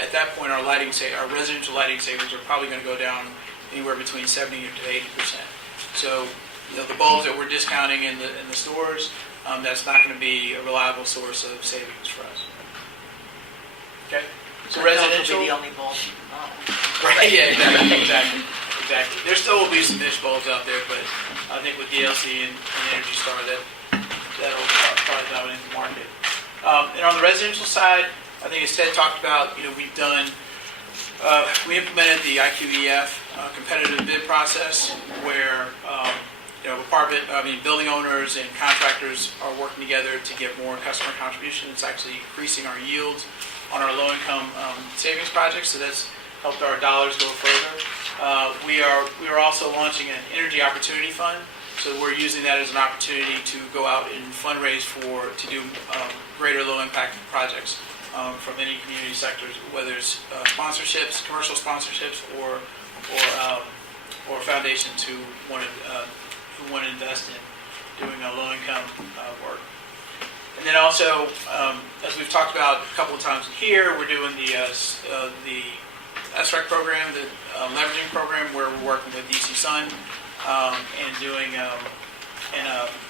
at that point our residential lighting savings are probably going to go down anywhere between 70 to 80%. So the bulbs that we're discounting in the stores, that's not going to be a reliable source of savings for us. Okay. So residential. Will be the only bulb. Right. Yeah. Exactly. There still will be some niche bulbs out there, but I think with DLC and Energy Star, that'll probably dominate the market. And on the residential side, I think as Ted talked about, we implemented the IQEF competitive bid process, where building owners and contractors are working together to get more customer contribution. It's actually increasing our yields on our low-income savings projects, so that's helped our dollars go further. We are also launching an energy opportunity fund, so we're using that as an opportunity to go out and fundraise to do greater low-impact projects from any community sectors, whether it's sponsorships, commercial sponsorships, or foundations who want to invest in doing low-income work. And then also, as we've talked about a couple of times here, we're doing the SREC program, the leveraging program, where we're working with DC Sun and doing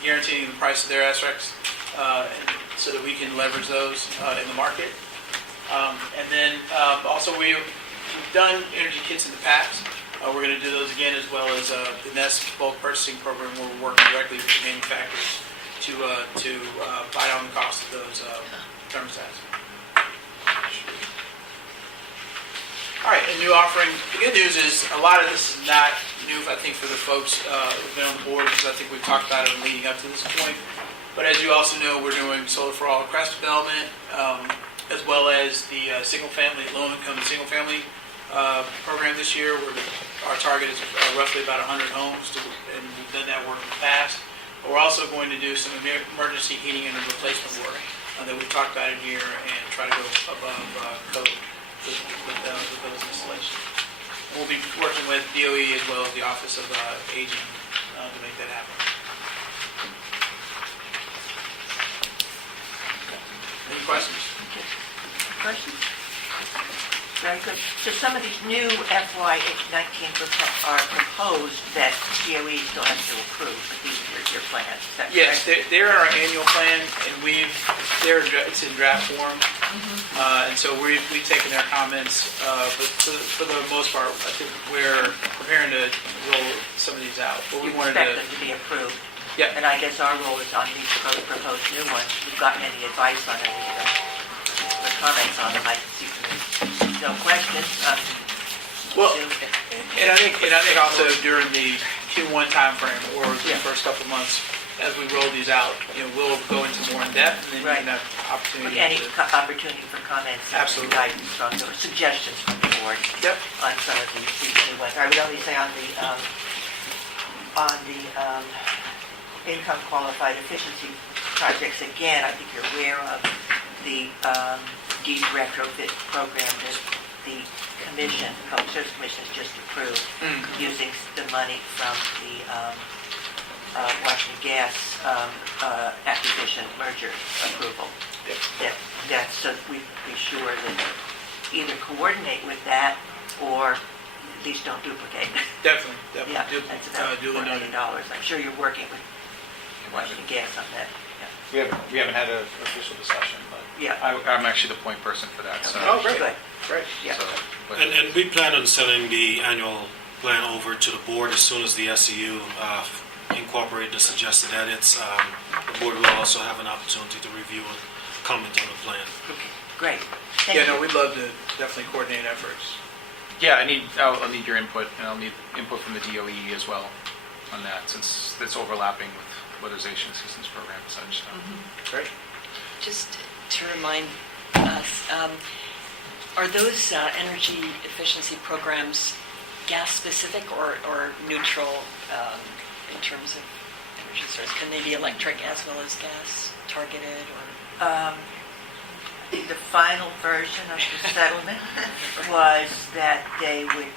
guaranteeing the price of their SRECs so that we can leverage those in the market. And then also we've done energy kits in the past. We're going to do those again, as well as the NEST bulk purchasing program, where we're working directly with the manufacturers to buy down the cost of those thermostats. All right, a new offering. The good news is a lot of this is not new, I think, for the folks who've been on the board, because I think we've talked about it leading up to this point. But as you also know, we're doing Solar for All Crest development, as well as the low-income single-family program this year. Our target is roughly about 100 homes, and we've done that work in the past. But we're also going to do some emergency heating and replacement work that we've talked about in here and try to go above code with those installations. And we'll be working with DOE as well as the Office of Aging to make that happen. Any questions? Questions? Very good. So some of these new FY19 are proposed that DOE still has to approve, but these are your plans. Is that Yes, correct? they're our annual plan, and it's in draft form. And so we've taken their comments, but for the most part, I think we're preparing to roll some of these out. But we You wanted expect to, them to be approved. yeah, And I guess our role is on these proposed new ones. We've gotten any advice on any of them, or comments on them, I can see from no questions. well, and I think also during the Q1 timeframe or the Yeah. first couple of months, as we roll these out, we'll go into more in depth, and then Right. you can have opportunity. Any to, opportunity for comments and Absolutely. guidance from the suggestions from the board Yep. on some of these new ones. I would only say on the income qualified efficiency projects, again, I think you're aware of the deed retrofit program that the commission, the Public Service Commission has just approved, using the money from the Washington Gas acquisition merger approval. Yep. That's so we be sure that either coordinate with that or at least don't duplicate. Definitely. Yeah, that's about Duly $4 noted. million. I'm sure you're working with Washington Gas on that. We haven't had an official discussion, but Yeah. I'm actually the point person for that. So, Oh, great. Good. Great. Yeah. so, but- And we plan on sending the annual plan over to the board as soon as the SEU incorporate the suggested edits. The board will also have an opportunity to review and comment on the plan. Okay, great. Thank Yeah, you. no, we'd love to definitely coordinate efforts. Yeah, I'll need your input, and I'll need input from the DOE as well on that, since it's overlapping with weatherization assistance program and such. So. Great. Just to remind us, are those energy efficiency programs gas-specific or neutral in terms of energy source? Can they be electric as well as gas targeted? Or The final version of the settlement was that they would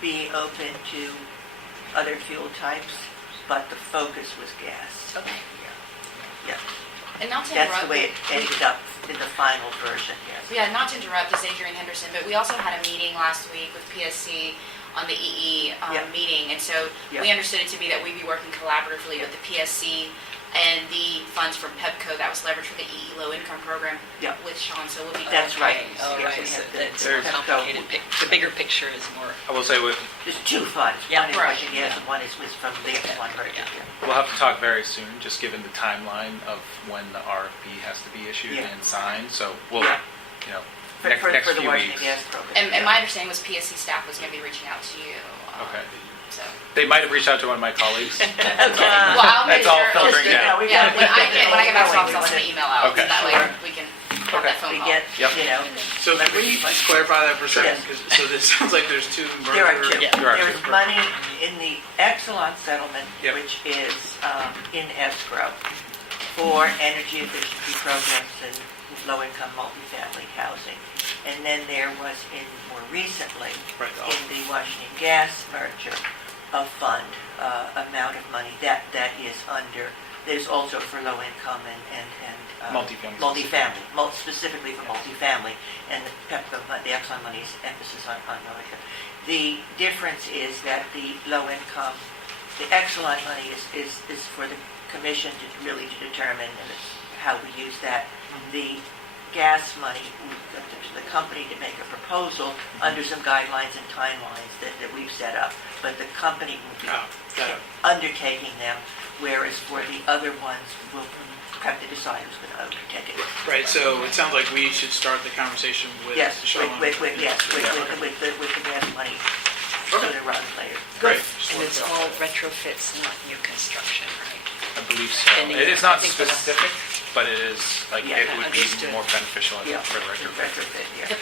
be open to other fuel types, but the focus was gas. Okay. Yeah, And not to that's interrupt, the way it ended up in the final version, yes. yeah, not to interrupt, this is Adrienne Henderson, but we also had a meeting last week with PSC on the EE Yeah. meeting, and so we Yeah. understood it to be that we'd be working collaboratively with the PSC and the funds from PEPCO that was leveraged for the EE low-income program Yeah. with Sean, so we'll be. That's right. Oh, Yeah, right, we so have the- that's the more PEPCO. complicated. The bigger picture is more. I will say There's two funds. Yeah. One is Right. Washington Gas and one is from the one merger. Yeah. we'll have to talk very soon, just given the timeline of when the RFP has to be issued Yeah. and signed. So we'll, Yeah. next For the few Washington weeks. Gas program. And my understanding was PSC staff was going to be reaching out to you. Okay. So. They might have reached out to one of my colleagues. Well, I'll make That's all sure. filtering down. Yeah, when I get back to office, I'll We send wanna- an email out. Okay. That way we can have that phone We call. get, Yep. So can we just clarify that for a second? Yes. 'Cause- so this sounds like there's two merger. There are two. Yeah, there are There's two. money in the Exelon settlement, Yep. which is in escrow for energy efficiency programs and low-income multifamily housing. And then there was more recently, Right. in the Washington Gas merger, a fund amount of money that is under, there's also for low-income and Multifamily. specifically for multifamily, and the PEPCO, the Exxon money's emphasis on low-income. The difference is that the low-income, the Exxon money is for the commission to really determine how we use that. The gas money, the company to make a proposal under some guidelines and timelines that we've set up, but the company will be Oh, got it. undertaking them, whereas for the other ones, we'll have to decide who's going to undertake it. Right, so it sounds like we should start the conversation with Yes, Sean. with the gas money sooner rather than later. Great. And it's all retrofits, not new construction, right? I believe so. spending. It's not I think for the- specific, but it is, like, Yeah, it would be understood. more beneficial, I Yeah, think, for the retrofit. retrofit, yeah. The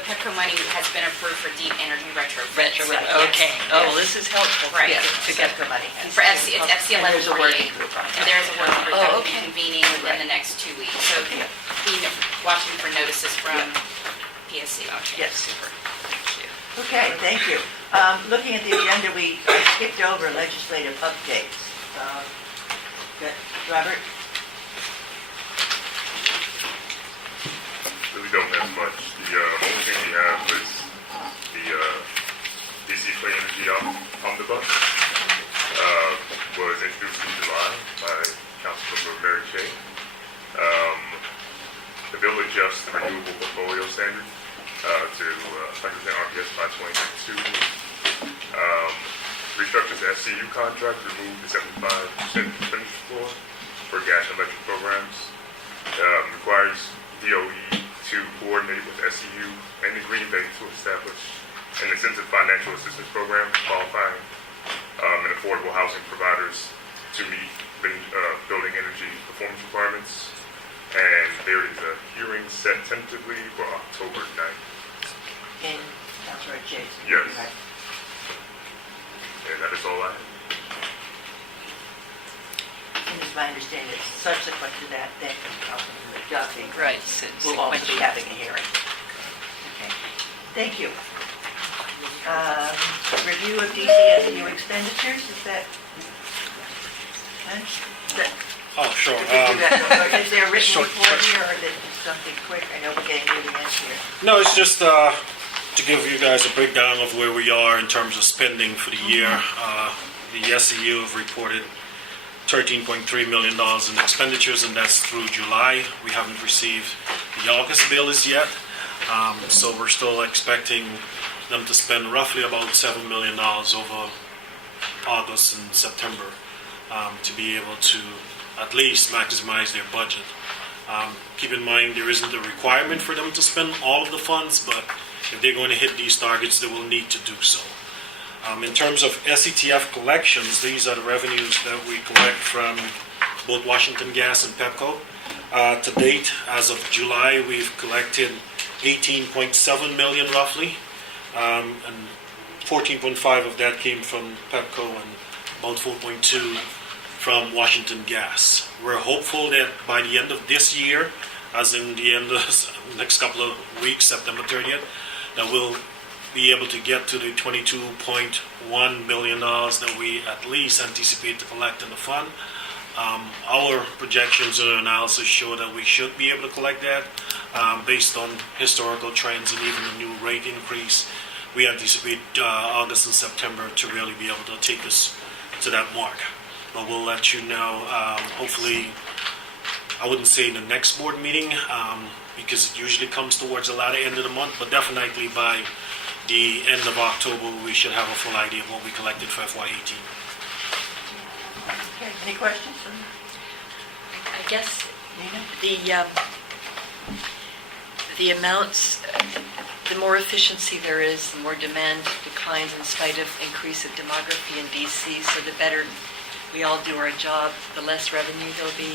PEPCO money has been approved for deep energy retrofit. Retrofit, Yes. okay. Oh, well, this is helpful. Right. Yeah, To to get get the money. For FC, it's FC And there's a 1148. working group on And that. there is a working group Oh, that will be okay. convening within the next 2 weeks. So Yeah. be watching for notices from PSC. Yes. Super. Thank you. Okay, thank you. Looking at the agenda, we skipped over legislative updates. Robert? Really don't have much. The only thing we have is the DC Clean Energy Omnibus. Was introduced in July by Councilmember Mary Kay. The bill adjusts the renewable portfolio standard to 100% RPS by 2022. Restructures the SEU contract, remove the 75% expenditure floor for gas and electric programs. Requires DOE to coordinate with SEU and the Green Bank to establish an incentive financial assistance program qualifying and affordable housing providers to meet building energy performance requirements. And there is a hearing set tentatively for October 9th. In Councilor Jason? Yes. Right. And that is all I have. And it's my understanding it's subsequent to that, then Councilman Duffy Right. so will also be sequential. having a hearing. Okay, thank you. Review of DCSU expenditures, is that? Oh, sure. Is there a written short- report here, or is it just something quick? I know we're getting near the end here. No, it's just to give you guys a breakdown of where we are in terms of spending for the year. The SEU have reported $13.3 million in expenditures, and that's through July. We haven't received the August bills yet, so we're still expecting them to spend roughly about $7 million over August and September to be able to at least maximize their budget. Keep in mind, there isn't a requirement for them to spend all of the funds, but if they're going to hit these targets, they will need to do so. In terms of SETF collections, these are the revenues that we collect from both Washington Gas and PEPCO. To date, as of July, we've collected 18.7 million roughly, and 14.5 of that came from PEPCO and about 4.2 from Washington Gas. We're hopeful that by the end of this year, as in the end of the next couple of weeks, September 30th, that we'll be able to get to the $22.1 million that we at least anticipate to collect in the fund. Our projections and analysis show that we should be able to collect that based on historical trends and even the new rate increase. We anticipate August and September to really be able to take us to that mark. But we'll let you know, hopefully, I wouldn't say in the next board meeting, because it usually comes towards the latter end of the month, but definitely by the end of October, we should have a full idea of what we collected for FY18. Okay, any questions? I guess Nina? the amounts, the more efficiency there is, the more demand declines in spite of increase of demography in DC, so the better we all do our job, the less revenue there'll be,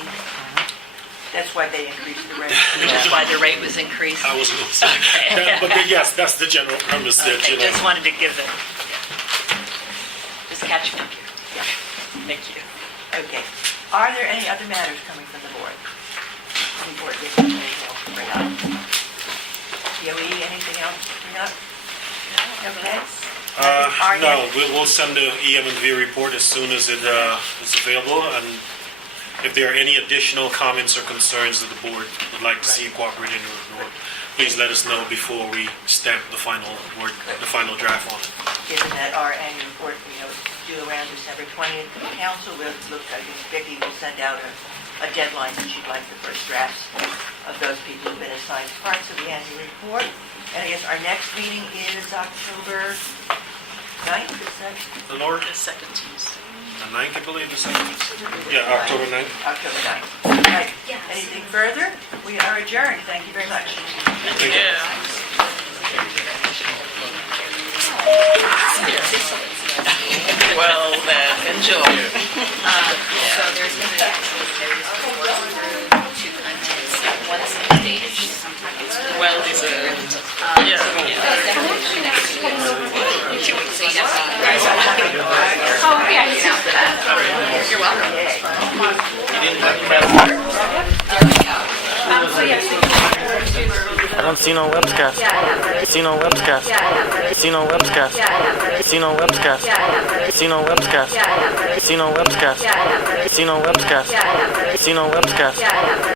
That's why they increased the rate. which is why the rate was increased. I was going to say that, but yes, that's the general premise that, Okay, you know. just wanted to give them, just catching up here. Yeah. Thank you. Okay. Are there any other matters coming from the board? Any board business, anything else to bring up? DOE, anything else to bring up? Okay. Are No, you- we'll send the EM&V report as soon as it is available, and if there are any additional comments or concerns that the board would like to see incorporated into the report, please let us know before we stamp the final word, the final draft on it. Given that our annual report, due around December 20th to the council, I think Vicki will send out a deadline that she'd like the first drafts of those people who've been assigned parts of the annual report. And I guess our next meeting is October 9th, is that? Lenore? The second Tuesday. The 9th, I believe, the 2nd? Yeah, October 9th. October 9th. All right. Anything further? We are adjourned. Thank you very much. Thank you. Well, then, enjoy. So there's going to be actually various reports through 2 minutes. Once updated, sometime it's Well deserved. yeah. Definitely next 2 weeks. So you have you guys are welcome. Oh, yes. You're welcome. So yes. I don't see no webcast. See no webcast. See no webcast. See no webcast. See no webcast. See no webcast. See no webcast. See no webcast.